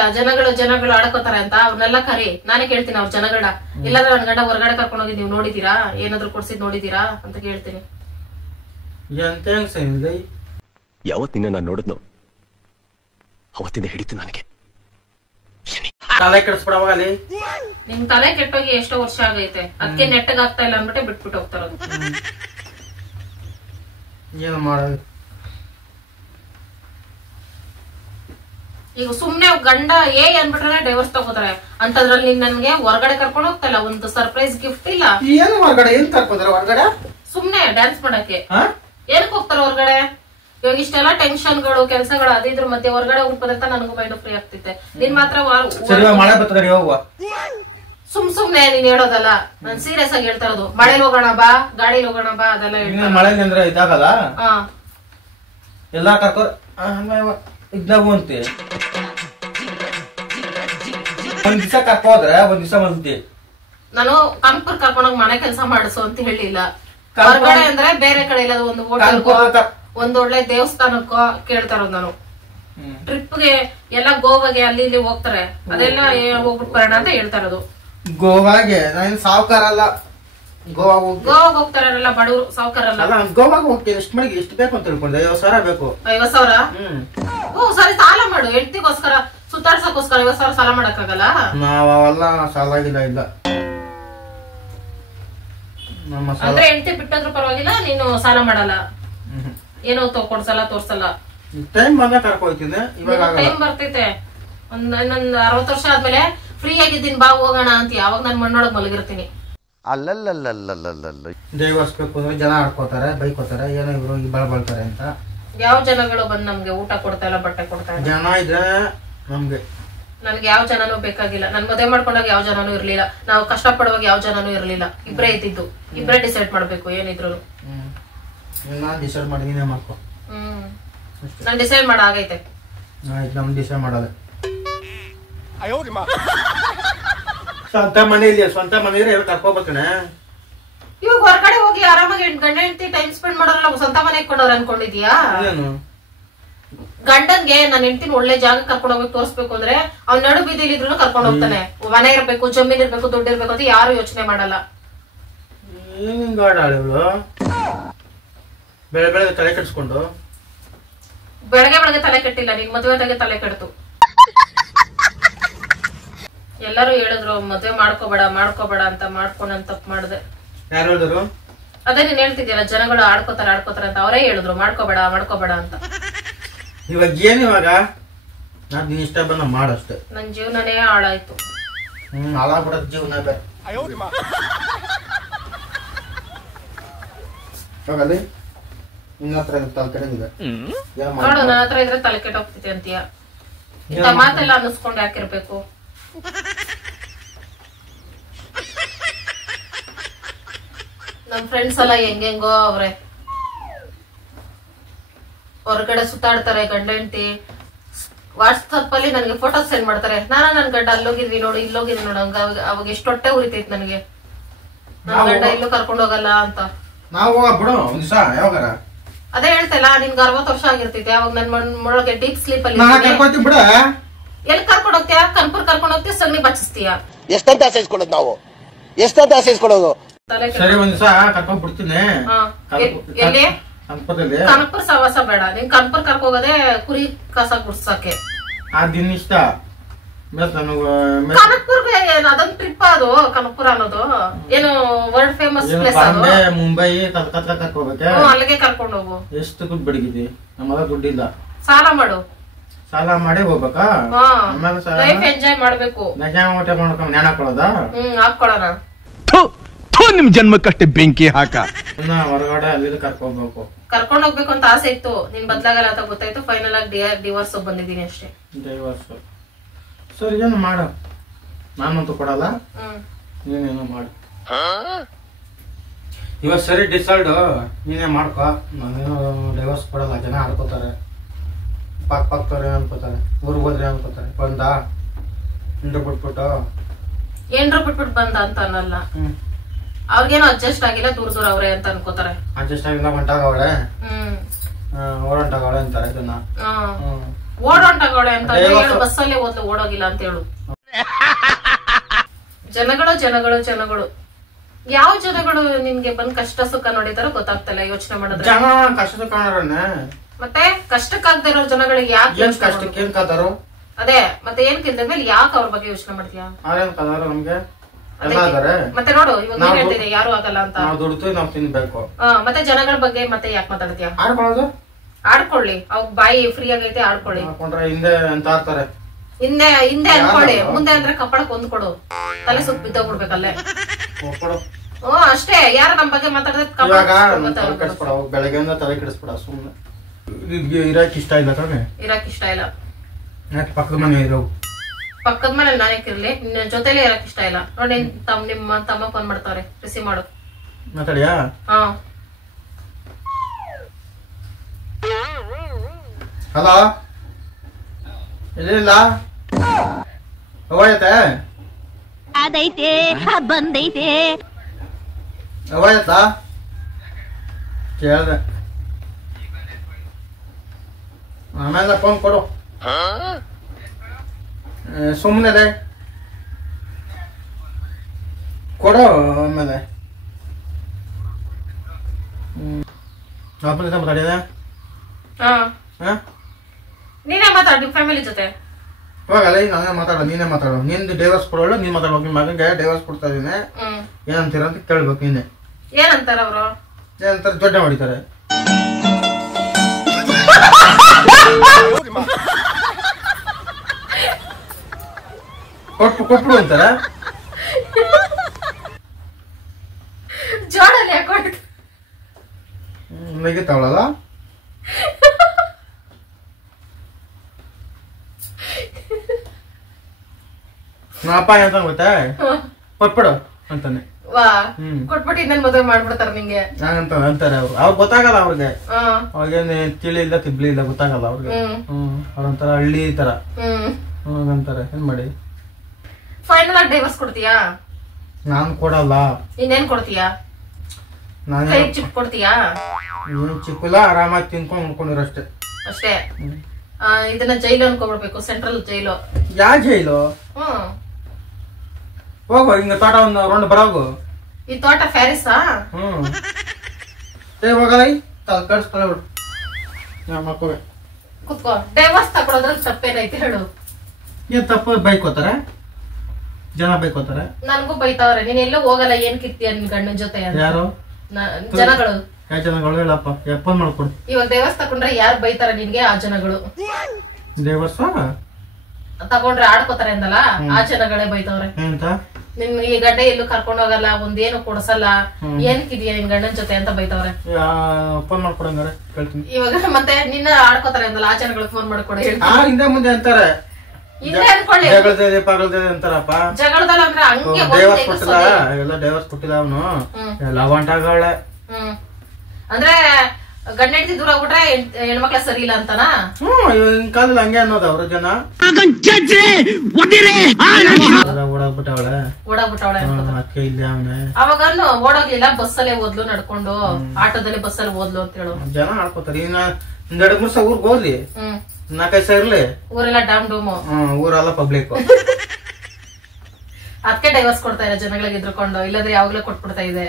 ಜನಗಳು ಆಡ್ಕೋತಾರೆ ಅಂತ. ಅವ್ರನ್ನೆಲ್ಲ ಕರಿ, ನಾನೇ ಕೇಳ್ತೀನಿ ಅವ್ರ ಜನಗಳ. ಇಲ್ಲಾಂದ್ರೆ ನನ್ ಗಂಡ ಹೊರಗಡೆ ಕರ್ಕೊಂಡು ಹೋಗಿ ನೀವು ನೋಡಿದೀರಾ? ಏನಾದ್ರು ಕೊಡ್ಸಿದ್ ನೋಡಿದೀರಾ ಅಂತ ಕೇಳ್ತೀನಿ. ಎಂತ ಹೆಂಗ್ ಸೈ ಯಾವತ್ತಿನ ನಾನು ನೋಡಿದ್ನು ಅವತ್ತಿಂದ ಹಿಡಿತು ನನಗೆ. ತಲೆ ಕೆಡಿಸ್ಬಿಡವಾಗ ಅಲ್ಲಿ ನಿಮ್ ತಲೆ ಕೆಟ್ಟೋಗಿ ಎಷ್ಟೋ ವರ್ಷ ಆಗೈತೆ, ಅದಕ್ಕೆ ನೆಟ್ಟಗ್ ಆಗ್ತಾ ಇಲ್ಲ ಅಂದ್ಬಿಟ್ಟೆ ಬಿಟ್ಬಿಟ್ಟು ಹೋಗ್ತಾರದು. ಏನು ಮಾಡೋದು? ಈಗ ಸುಮ್ನೆ ಗಂಡ ಅನ್ಬಿಟ್ರೆ ಡೈವರ್ಸ್ ತಗೋತಾರೆ ಅಂತದ್ರಲ್ಲಿ ನೀನ್ ನನ್ಗೆ ಹೊರಗಡೆ ಕರ್ಕೊಂಡು ಹೋಗ್ತಲ್ಲ, ಒಂದು ಸರ್ಪ್ರೈಸ್ ಗಿಫ್ಟ್ ಇಲ್ಲ. ಏನು ಹೊರಗಡೆ ಏನ್ ಕರ್ಕೋತಾರೆ ಹೊರಗಡೆ? ಸುಮ್ನೆ ಡ್ಯಾನ್ಸ್ ಮಾಡಕ್ಕೆ ಏನಕ್ಕೆ ಹೋಗ್ತಾರ ಹೊರಗಡೆ? ಇವಾಗ ಇಷ್ಟೆಲ್ಲ ಟೆನ್ಷನ್ಗಳು ಕೆಲ್ಸಗಳು ಅದಿದ್ರ ಮಧ್ಯೆ ಹೊರಗಡೆ ಹೋಗ್ಬೋದಂತ ನನಗೂ ಮೈಂಡ್ ಫ್ರೀ ಆಗ್ತಿತ್ತೆ. ನೀನ್ ಮಾತ್ರ ಮಳೆ ಬರ್ತದೆ ಹೋಗುವ ಸುಮ್ನೆ ನೀನ್ ಹೇಳೋದಲ್ಲ, ನಾನ್ ಸೀರಿಯಸ್ ಆಗಿ ಹೇಳ್ತಾ ಇರೋದು. ಮಳೆಲಿ ಹೋಗೋಣ ಬಾ, ಗಾಡಿಲಿ ಹೋಗೋಣ ಬಾ ಅದೆಲ್ಲ ಹೇಳ್ತಾರೆ. ಮಳೆಲಿ ಅಂದ್ರೆ ಇದಾಗಲ್ಲ, ಎಲ್ಲಾ ಕರ್ಕೋ ಇದ್ನಾಗು ಅಂತೆ. ಒಂದ್ ದಿವಸ ಕರ್ಕೊ ಹೋದ್ರೆ ಒಂದ್ ದಿವಸ ಬಂದಿ. ನಾನು ಕನ್ಪುರ್ ಕರ್ಕೊಂಡೋಗ್ ಮನೆ ಕೆಲಸ ಮಾಡಿಸು ಅಂತ ಹೇಳಿಲ್ಲ. ಹೊರಗಡೆ ಅಂದ್ರೆ ಬೇರೆ ಕಡೆ ಇಲ್ಲ, ಒಂದು ಹೋಟೆಲ್ಗೋ ಒಂದ್ ಒಳ್ಳೆ ದೇವಸ್ಥಾನಕ್ಕೋ ಕೇಳ್ತಾ ಇರೋದು ನಾನು. ಟ್ರಿಪ್ಗೆ ಎಲ್ಲ ಗೋವಾಗೆ ಅಲ್ಲಿ ಇಲ್ಲಿ ಹೋಗ್ತಾರೆ, ಅದೆಲ್ಲ ಹೋಗ್ಬಿಟ್ಟು ಬರೋಣ ಅಂತ ಹೇಳ್ತಾ ಇರೋದು. ಗೋವಾಗೆ ನಾನು ಸಾವುಕಾರ ಅಲ್ಲ, ಗೋವಾಗ ಹೋಗ್ತಾರಲ್ಲ ಬಡವರು, ಸಾವುಕಾರಲ್ಲ. ಗೋವಾಗ ಹೋಗ್ತೀವಿ. ಎಷ್ಟು ಮನೆಗೆ ಎಷ್ಟು ಬೇಕು ಅಂತ ತಿಳ್ಕೊಂಡೆ? 50,000 ಬೇಕು. 50,000? ಓ ಸರಿ, ಸಾಲ ಮಾಡು. ಹೆಂಡತಿಗೋಸ್ಕರ ಸುತ್ತಾಡ್ಸಕ್ಕೋಸ್ಕರ 50,000 ಸಾಲ ಮಾಡಕ್ಕಾಗಲ್ಲ. ನಾವೆಲ್ಲ ಸಾಲ ಇಲ್ಲ. ಅಂದ್ರೆ ಹೆಂಡತಿ ಬಿಟ್ಟೋದ್ರು ಪರವಾಗಿಲ್ಲ, ನೀನು ಸಾಲ ಮಾಡಲ್ಲ, ಏನೋ ಕೊಡ್ಸಲ್ಲ ತೋರ್ಸಲ್ಲ. ಟೈಮ್ ಬಂದ ಕರ್ಕೊಯ್ತೀನಿ. ಇವಾಗ ಟೈಮ್ ಬರ್ತೈತೆ, ಇನ್ನೊಂದ್ 60 ವರ್ಷ ಆದ್ಮೇಲೆ ಫ್ರೀ ಆಗಿದ್ದೀನಿ ಬಾ ಹೋಗೋಣ ಅಂತ. ಯಾವಾಗ ನನ್ ಮಣ್ಣೊಳಗ್ ಮಲಗಿರ್ತೀನಿ. ಡೈವರ್ಸ್ ಬೇಕು ಅಂದ್ರೆ ಜನ ಆಡ್ಕೋತಾರೆ, ಬೈಕೋತಾರೆ, ಏನೋ ಇವ್ರು ಬಳಬಳ್ತಾರೆ ಅಂತ. ಯಾವ ಜನಗಳು ಬಂದ್ ನಮ್ಗೆ ಊಟ ಕೊಡ್ತಾ ಇಲ್ಲ, ಬಟ್ಟೆ ಕೊಡ್ತಾ ಇಲ್ಲ. ಜನ ಇದ್ರೆ ನನ್ಗೆ ಯಾವ ಜನನೂ ಬೇಕಾಗಿಲ್ಲ. ನನ್ ಮದುವೆ ಮಾಡ್ಕೊಂಡಾಗ ಯಾವ ಜನನೂ ಇರ್ಲಿಲ್ಲ, ನಾವು ಕಷ್ಟ ಪಡುವಾಗ ಯಾವ ಜನನೂ ಇರ್ಲಿಲ್ಲ. ಇಬ್ರೇ ಇದ್ದಿದ್ದು, ಇಬ್ರೇ ಡಿಸೈಡ್ ಮಾಡ್ಬೇಕು ಏನಿದ್ರು. ಡಿಸೈಡ್ ಮಾಡಿ ನೀನೇ ಮಾಡ್ಕೊ. ನಾನ್ ಡಿಸೈಡ್ ಮಾಡ ಆಗೈತೆ. ನಮ್ ಡಿಸೈಡ್ ಮಾಡಲ್ಲ. ಸ್ವಂತ ಮನೆಯಲ್ಲಿ ಕರ್ಕೋಬೇಕಣ. ಇವಾಗ ಹೊರಗಡೆ ಹೋಗಿ ಆರಾಮಾಗಿ ಗಂಡ ಹೆಂಡತಿ ಟೈಮ್ ಸ್ಪೆಂಡ್ ಮಾಡೋಲ್ಲ, ಸ್ವಂತ ಮನೆ ಇಟ್ಕೊಂಡವ್ರ ಅನ್ಕೊಂಡಿದ್ಯಾ? ಗಂಡನ್ಗೆ ನನ್ನ ಹೆಂಡತಿನ ಒಳ್ಳೆ ಜಾಗ ಕರ್ಕೊಂಡು ಹೋಗ್ಬೇಕು ತೋರ್ಸ್ಬೇಕು ಅಂದ್ರೆ ಅವ್ನ ನಡು ಬೀದಿಲಿ ಇದ್ರು ಕರ್ಕೊಂಡು ಹೋಗ್ತಾನೆ. ಮನೆ ಇರ್ಬೇಕು, ಜಮೀನ್ ಇರ್ಬೇಕು, ದುಡ್ಡು ಇರ್ಬೇಕು ಅಂತ ಯಾರು ಯೋಚನೆ ಮಾಡಲ್ಲ. ಬೆಳಗ್ಗೆ ತಲೆ ಕೆಡಿಸ್ಕೊಂಡು ಬೆಳಗ್ಗೆ ತಲೆ ಕೆಟ್ಟಿಲ್ಲ, ನಿನ್ ಮದುವೆದಾಗೆ ತಲೆ ಕೆಡ್ತು. ಎಲ್ಲರೂ ಹೇಳಿದ್ರು ಮದ್ವೆ ಮಾಡ್ಕೋಬೇಡ ಅಂತ. ಮಾಡ್ಕೊಂಡ್ ತಪ್ಪು ಮಾಡ್ದೆ. ಯಾರು ಹೇಳಿದ್ರು? ಅದೇ ನೀನ್ ಹೇಳ್ತಿದ್ಯಲ್ಲ, ಜನಗಳು ಆಡ್ಕೋತಾರೆ ಅಂತ ಅವರೇ ಹೇಳಿದ್ರು ಮಾಡ್ಕೋಬೇಡ ಅಂತ. ಇವಾಗ ಏನ್ ಇವಾಗ ನಾನ್ ಇಷ್ಟ ಬಂದ ಮಾಡಷ್ಟೇ. ನನ್ ಜೀವನನೇ ಹಾಳಾಯ್ತು. ಹಾಳಾಗ್ಬಿಡೋದ್ ಜೀವನ ಬೇರೆ. ಹೋಗಲ್ಲಿ ನಿನ್ನ ಹತ್ರ ತಲೆ ಕೆಡಂಗಿದೆ ನೋಡು, ನನ್ನ ಹತ್ರ ಇದ್ರೆ ತಲೆ ಕೆಟ್ಟೋಗ್ತೈತೆ ಅಂತೀಯ. ಇಂತ ಮಾತೆಲ್ಲ ಅನ್ನಿಸ್ಕೊಂಡು ಯಾಕಿರ್ಬೇಕು? ನಮ್ ಫ್ರೆಂಡ್ಸ್ ಎಲ್ಲ ಹೆಂಗೋ ಅವ್ರೆ ಹೊರಗಡೆ ಸುತ್ತಾಡ್ತಾರೆ. ಗಂಡ ಹೆಂಡತಿ ವಾಟ್ಸಪ್ ಅಲ್ಲಿ ನನಗೆ ಫೋಟೋ ಸೆಂಡ್ ಮಾಡ್ತಾರೆ. ನನ್ ಗಂಡ ಅಲ್ಲೋಗಿದ್ವಿ ನೋಡು, ಇಲ್ಲೋಗಿದ್ವಿ ನೋಡು. ಅವಾಗ ಎಷ್ಟು ಹೊಟ್ಟೆ ಉರಿತೈತಿ ನನಗೆ. ನನ್ ಗಂಡ ಎಲ್ಲೂ ಕರ್ಕೊಂಡ್ ಹೋಗಲ್ಲ ಅಂತ. ಅದೇ ಹೇಳ್ತಲ್ಲ, ನಿನ್ಗೆ 60 ವರ್ಷ ಆಗಿರ್ತೈತಿ. ಅವಾಗ ನನ್ ಮೊಳಗೆ ಡೀಪ್ ಸ್ಲೀಪ್ ಅಲ್ಲಿ ಎಲ್ಲಿ ಕರ್ಕೊಂಡ್ ಹೋಗ್ತೀಯ? ಕನ್ಪುರ್ ಕರ್ಕೊಂಡ್ ಹೋಗ್ತೀಯ, ಸಗಣಿ ಬಚ್ಚಿಸ್ತೀಯ. ಎಷ್ಟಂತ ಆಸೈಸ್ಕೊಳ್ಳೋದು ನಾವು? ಎಷ್ಟಂತ ಆಸೈಸ್ಕೊಳ್ಳೋದು? ಸರಿ, ಒಂದ್ ದಿವಸ ಕರ್ಕೊಂಡ್ ಬಿಡ್ತೀನಿ. ಎಲ್ಲಿ? ಕನಪುರ್ ಸವಾಸ ಬೇಡ. ನೀನ್ ಕನಪುರ್ ಕರ್ಕೋಗೋದೇ ಕುರಿ ಕಸ ಗುಡ್ಸಕ್ಕೆ. ದಿನ ಇಷ್ಟ ಕನಕ್ಪುರ್ಗೆ ಅದೊಂದು ಟ್ರಿಪ್. ಅದು ಕನಕ್ಪುರ ಅನ್ನೋದು ಏನು world famous place. Mumbai Calcutta ಕರ್ಕೋಬೇಕೆ? ಅಲ್ಲಿಗೆ ಕರ್ಕೊಂಡು ಹೋಗು. ಎಷ್ಟು ದುಡ್ಡು ಬಡಗಿದಿ? ನಮ್ಮದ ದುಡ್ಡಿಲ್ಲ. ಸಾಲ ಮಾಡು. ಸಾಲ ಮಾಡಿ ಹೋಗ್ಬೇಕಾ? ಲೈಫ್ ಎಂಜಾಯ್ ಮಾಡ್ಬೇಕು. ಊಟ ಮಾಡ್ಕೊಂಡ್ ಜ್ಞಾನ ಹಾಕೊಳ್ಳೋದ? ಹಾಕೊಳ್ಳೋಣ. ನಿಮ್ ಜನ್ಮಕ್ಕಷ್ಟೇ ಬೆಂಕಿ ಹಾಕ. ಹೊರಗಡೆ ಅಲ್ಲಿ ಕರ್ಕೊಂಡ್ಬೇಕು. ಕರ್ಕೊಂಡ್ ಹೋಗ್ಬೇಕು ಅಂತ ಆಸೆ ಇತ್ತು. ನೀನ್ ಬದ್ಲಾಗಲ್ಲ ಅಂತ ಗೊತ್ತಾಯ್ತು. ಫೈನಲ್ ಆಗಿ ಡಿವೋರ್ಸ್ ಬಂದಿದ್ದೀನಿ ಅಷ್ಟೇ. ಡಿವೋರ್ಸ್ ಸರಿ, ಏನು ಮಾಡು. ನಾನಂತೂ ಕೊಡಲ್ಲ, ನೀನೇನು ಮಾಡು. ಇವಾಗ ಸರಿ ಡಿಸೈಡ್ ನೀನೇ ಮಾಡ್ಕೊ. ನಾನೇನು ಡಿವೋರ್ಸ್ ಕೊಡಲ್ಲ. ಜನ ಆಡ್ಕೋತಾರೆ, ಪಕ್ಕದವ್ರು ಅನ್ಕೋತಾರೆ, ಊರಿಗೆ ಹೋದ್ರೆ ಅನ್ಕೋತಾರೆ. ಬಂದ ಹಿಂಡು ಬಿಟ್ಬಿಟ್ಟು ಏನ್ರ ಬಿಟ್ಬಿಟ್ಟು ಬಂದ ಅಂತ ಅನ್ನಲ್ಲ. ಅವ್ರಿಗೇನು ಅಡ್ಜಸ್ಟ್ ಆಗಿಲ್ಲ, ದೂರ ಅವ್ರೆ ಅಂತ ಅನ್ಕೋತಾರೆ. ಅಡ್ಜಸ್ಟ್ ಆಗಿಲ್ಲ, ಹೊಂಟಾಗವಳೆ, ಓಡಂಟಾಗವಳೆ ಅಂತಾರೆ ಜನ. ಓಡೋಂಟಾಗವಳೆ ಅಂತ ಬಸ್ಸಲ್ಲೇ ಓದ್ಲು, ಓಡೋಗಿಲ್ಲ ಅಂತ ಹೇಳು. ಜನಗಳು ಯಾವ ಜನಗಳು ನಿನ್ಗೆ ಬಂದ್ ಕಷ್ಟ ಸುಖ ನೋಡಿದಾರೋ ಗೊತ್ತಾಗ್ತಲ್ಲ ಯೋಚನೆ ಮಾಡಿದ್ರೆ. ಜನ ಕಷ್ಟದ ಕಾಣರನ್ನ ಮತ್ತೆ ಕಷ್ಟಕ್ಕಾಗದೇ ಇರೋ ಜನಗಳಿಗೆ ಯಾಕೆ ಏನ್ ಕಷ್ಟಕ್ಕೆ ಏನ್ ಕಾತಾರೋ? ಅದೇ ಮತ್ತೆ ಏನ್ ಕೇಳಿದ ಮೇಲೆ ಯಾಕೆ ಅವ್ರ ಬಗ್ಗೆ ಯೋಚನೆ ಮಾಡ್ತೀಯಾ? ಅವ್ರೇನ್ ಕಾದಾರ ನಮ್ಗೆ ಎಲ್ಲ ಅದಾರೆ. ಮತ್ತೆ ನೋಡು ಇವಾಗ ನೀನ್ ಹೇಳ್ತಿದ್ದೆ ಯಾರು ಆಗಲ್ಲ ಅಂತ. ನಾವ್ ದುಡ್ದು ನಾವ್ ತಿನ್ಬೇಕು. ಮತ್ತೆ ಜನಗಳ ಬಗ್ಗೆ ಮತ್ತೆ ಯಾಕೆ ಮಾತಾಡ್ತೀಯಾ? ಆಡ್ಕೊಳ್ಳೋದು ಆಡ್ಕೊಳ್ಳಿ, ಅವ್ ಬಾಯಿ ಫ್ರೀ ಆಗೈತೆ ಆಡ್ಕೊಳ್ಳಿ. ಹಾಕೊಂಡ್ರೆ ಹಿಂದೆ ಅಂತ ಆಡ್ತಾರೆ. ಹಿಂದೆ ಅನ್ಕೊಳ್ಳಿ, ಮುಂದೆ ಅಂದ್ರೆ ಕಪ್ಪಳಕ್ ಒಂದ್ಕೊಡು, ತಲೆ ಸುತ್ತ ಬಿದ್ದೋಗ್ಬಿಡ್ಬೇಕಲ್ಲೇ. ಅಷ್ಟೇ. ಯಾರ ನಮ್ ಬಗ್ಗೆ ಮಾತಾಡಿದ್ರೆ ಕೆಡಿಸ್ಬಿಡ, ಬೆಳಗ್ಗೆಯಿಂದ ತಲೆ ಕೆಡಿಸ್ಬಿಡ ಸುಮ್ನೆ. ನಿನ್ಗೆ ಇರಾಕ್ ಇಷ್ಟ ಇಲ್ಲ ತಾನೆ? ಇರಾಕ್ ಇಷ್ಟ ಇಲ್ಲ. ಯಾಕೆ ಪಕ್ಕದ ಮನೆ ಇರೋ? ಪಕ್ಕದ ಮನೆ ನಾನೇ ಇರ್ಲಿ, ನಿನ್ನ ಜೊತೆಲಿ ಇರಕ್ ಇಷ್ಟ ಇಲ್ಲ. ನೋಡಿ ನಿಮ್ಮ ತಮ್ಮ ಫೋನ್ ಮಾಡ್ತಾವ್ರೆ, ರಿಸೀವ್ ಮಾಡು. ಮಾತಾಡಿಯಾ? ಹಲೋ, ಇಲ್ಲ ಹೋಯ್ತೆ ಅದೈತೆ ಬಂದೈತೆ ಹೋಯ್ತಾ ಕೇಳ್ದೆ. ಆಮೇಲೆ ಫೋನ್ ಕೊಡು. ಸುಮ್ಮನೆ ಕೊಡು ಆಮೇಲೆ. ಅಪ್ಪನ ಮಾತಾಡಿದ? ನೀನೇ ಮಾತಾಡಿ ಫ್ಯಾಮಿಲಿ ಜೊತೆ. ಹೋಗಲ್ಲ, ಈಗ ನಾನೇ ಮಾತಾಡೋ, ನೀನೇ ಮಾತಾಡೋ. ನಿಂದು ಡೈವರ್ಸ್ ಕೊಡೋಳು, ನೀನ್ ಮಾತಾಡ್ಬೇಕು. ನಿನ್ ಮಗನ್ಗೆ ಡೈವರ್ಸ್ ಕೊಡ್ತಾ ಇದೀನಿ, ಏನಂತೀರ ಅಂತ ಕೇಳ್ಬೇಕು ನೀನೆ. ಏನಂತಾರ ಅವರು? ಏನಂತಾರ? ಜೊಡ್ಡೆ ಹೊಡಿತಾರೆ. ಕೊಟ್ಬಿಡು ಅಂತಾರ. ಜೋಡಲ್ಲಿ ಹಾಕೊಂಡು ನೆಗಿತಾವಳಲ್ಲ. ಅಪ್ಪ ಏನಂತ ಗೊತ್ತಾ? ಕೊಟ್ಬಿಡು ಅಂತಾನೆ. ಕೊಟ್ಬಿಟ್ಟು ಇನ್ನೇನ್ ಮದುವೆ ಮಾಡ್ಬಿಡ್ತಾರ ನಿಂಗೆ ಹಂಗಂತ ಅಂತಾರೆ ಅವ್ರು. ಅವ್ರಿಗೆ ಗೊತ್ತಾಗಲ್ಲ, ಅವ್ರಿಗೆ ಅವಾಗೇನ್ ತಿಳಿ ಇಲ್ಲ ತಿಬ್ಲಿ ಇಲ್ಲ, ಗೊತ್ತಾಗಲ್ಲ ಅವ್ರಿಗೆ. ಅವ್ರಂತಾರ ಹಳ್ಳಿ ತರ ಅಂತಾರೆ. ಏನ್ ಮಾಡಿ? ಫೈನಲ್ ಆಗಿ ಡೈವರ್ಸ್ ಕೊಡ್ತೀಯಾ? ನಾನ್ ಕೊಡಲ್ಲ. ಇನ್ನೇನ್ ಕೊಡ್ತೀಯಾ? ನಾನು ಚಿಕ್ಕ ಕೊಡ್ತೀಯಾ? ಚಿಕ್ಕಲ್ಲ, ಆರಾಮಾಗಿ ತಿನ್ಕೊಂಡ್ ಉಣ್ಕೊಂಡಿರೋ ಅಷ್ಟೇ. ಅಷ್ಟೇ. ಇದನ್ನ ಜೈಲು ಅನ್ಕೊಬಿಡ್ಬೇಕು, ಸೆಂಟ್ರಲ್ ಜೈಲು. ಯಾ ಜೈಲು? ಹೋಗು, ಹಿಂಗ ತೋಟ ಒಂದು ರೌಂಡ್ ಬರೋಗು. ಈ ತೋಟ ಫ್ಯಾರಿಸಾ? ಹೋಗಲ್ಲ, ಕಳ್ಸ್ಕೊಳ್ಳ ಮಕ್ಕಳು ಕುತ್ಕೋ. ಡೈವರ್ಸ್ ತಗೊಳೋದ್ರಲ್ಲಿ ತಪ್ಪೇನೈತಿ ಹೇಳು? ಏನ್ ತಪ್ಪು? ಬೈಕೋತಾರ ಜನ, ಬೈಕೋತಾರ. ನನ್ಗೂ ಬೈತಾವ್ರೆ, ನೀನ್ ಎಲ್ಲೂ ಹೋಗಲ್ಲ, ಏನ್ ಕಿರ್ತೀಯ ನಿನ್ ಗಂಡನ ಜೊತೆ? ಯಾರು ಜನಗಳು. ಯಾವ ಜನಗಳು ಹೇಳಪ್ಪ? ಫೋನ್ ಮಾಡ್ಕೊಡು. ಇವಾಗ ಡೈವರ್ಸ್ ತಗೊಂಡ್ರೆ ಯಾರು ಬೈತಾರ ನಿನ್ಗೆ? ಆ ಜನಗಳು. ಡೈವರ್ಸ್ ತಗೊಂಡ್ರೆ ಆಡ್ಕೋತಾರೆ ಅಂದಲ್ಲ, ಆ ಜನಗಳೇ ಬೈತಾವ್ರೆ. ಎಂತ ನಿನ್ ಈ ಗಂಡ ಎಲ್ಲೂ ಕರ್ಕೊಂಡ್ ಹೋಗಲ್ಲ, ಒಂದೇನು ಕೊಡ್ಸಲ್ಲ, ಏನಕ್ಕಿದೀಯ ನಿನ್ ಗಂಡನ ಜೊತೆ ಅಂತ ಬೈತಾವ್ರೆ. ಫೋನ್ ಮಾಡ್ಕೊಡಂಗಾರೆ ಕೇಳ್ತೀನಿ. ಇವಾಗ ಮತ್ತೆ ನಿನ್ನ ಆಡ್ಕೋತಾರೆ ಅಂದಲ್ಲ, ಆ ಜನಗಳಿಗೆ ಫೋನ್ ಮಾಡ್ಕೊಡ. ಹಿಂದೆ ಮುಂದೆ ಅಂತಾರೆ, ಹಿಂದೆ ಅನ್ಕೊಳ್ಳಿ ಪಾಗಲ್ದೆ ಅಂತಾರಪ್ಪ. ಜಗಳದಲ್ಲ ಅಂದ್ರೆ ಹಂಗೆ ಡೈವರ್ಸ್ ಕೊಟ್ಟಿಲ್ಲ, ಎಲ್ಲ ಡೈವರ್ಸ್ ಕೊಟ್ಟಿಲ್ಲ ಅವನು. ಎಲ್ಲ ಹೊಂಟಾಗಳೆ. ಅಂದ್ರೆ ಗಂಡ ಹೆಂಡತಿ ದೂರ ಆಗ್ಬಿಟ್ರೆ ಹೆಣ್ಮಕ್ಳ ಸರಿ ಇಲ್ಲ ಅಂತನ? ಹಿಂಗ್ ಕಾಲದಲ್ಲಿ ಹಂಗೆ ಅನ್ನೋದು ಅವ್ರ ಜನ. ಓಡಾಗ್ಬಿಟ್ಟವಳೆ. ಅಕ್ಕ ಇಲ್ಲ ಅವನೇ. ಅವಾಗ ಓಡೋಗ್ಲಿಲ್ಲ, ಬಸ್ಸಲ್ಲೇ ಓದ್ಲು, ನಡ್ಕೊಂಡು ಆಟೋದಲ್ಲಿ ಬಸ್ಸಲ್ಲಿ ಓದ್ಲು ಅಂತ ಹೇಳು. ಜನ ಆಡ್ಕೋತಾರೆ. ಇನ್ನ 2-3 ದಿವಸ ಊರ್ಗ್ ಹೋಗ್ಲಿ, 4-5 ದಿವಸ ಇರ್ಲಿ, ಊರೆಲ್ಲ ಡಾಮ್ ಡೂಮು, ಊರೆಲ್ಲ ಪಬ್ಲಿಕ್. ಅದಕ್ಕೆ ಡೈವರ್ಸ್ ಕೊಡ್ತಾ ಇದೆ ಜನಗಳಿಗೆ ಎದ್ರುಕೊಂಡು, ಇಲ್ಲದ್ರೆ ಯಾವಾಗ್ಲೂ ಕೊಟ್ಬಿಡ್ತಾ ಇದೆ.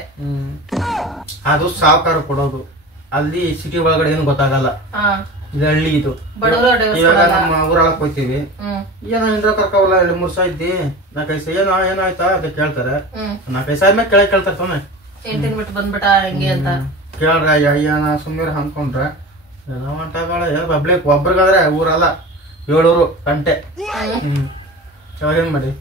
ಅದು ಸಾವುಕಾರ ಕೊಡೋದು. ಅಲ್ಲಿ ಸಿಟಿ ಒಳಗಡೆ ಏನು ಗೊತ್ತಾಗಲ್ಲ, ಇದು ಹಳ್ಳಿ. ಇದು ಇವಾಗ ನಮ್ಮ ಊರೊಳಕ್ ಹೋಗ್ತೀವಿ, ಏನೋ ಇಂದ್ರ ಕರ್ಕವಲ್ಲ, 2-3 ದಿವಸ ಇದ್ದಿ, 4-5 ದಿವಸ ಏನಾಯ್ತಾ ಅಂತ ಕೇಳ್ತಾರೆ. 4-5 ದಿವಸ ಆದ್ಮೇಲೆ ಕೇಳ್ತಾರೆ ತಾನೆ, ಹೆಂಡತಿನ ಬಿಟ್ಟು ಬಂದ್ಬಿಟ್ಟ ಹೆಂಗೆ ಅಂತ ಕೇಳ್ರ. ಅಯ್ಯನ ಸುಮ್ಮನೆ ಅನ್ಕೊಂಡ್ರೆ ಎಲ್ಲ ಹೊಂಟಾಗಳ. ಏನು ಪಬ್ಲಿಕ್ ಒಬ್ರಿಗಾದ್ರೆ ಊರಲ್ಲ 7 ಗಂಟೆ. ಏನ್ ಮಾಡಿ?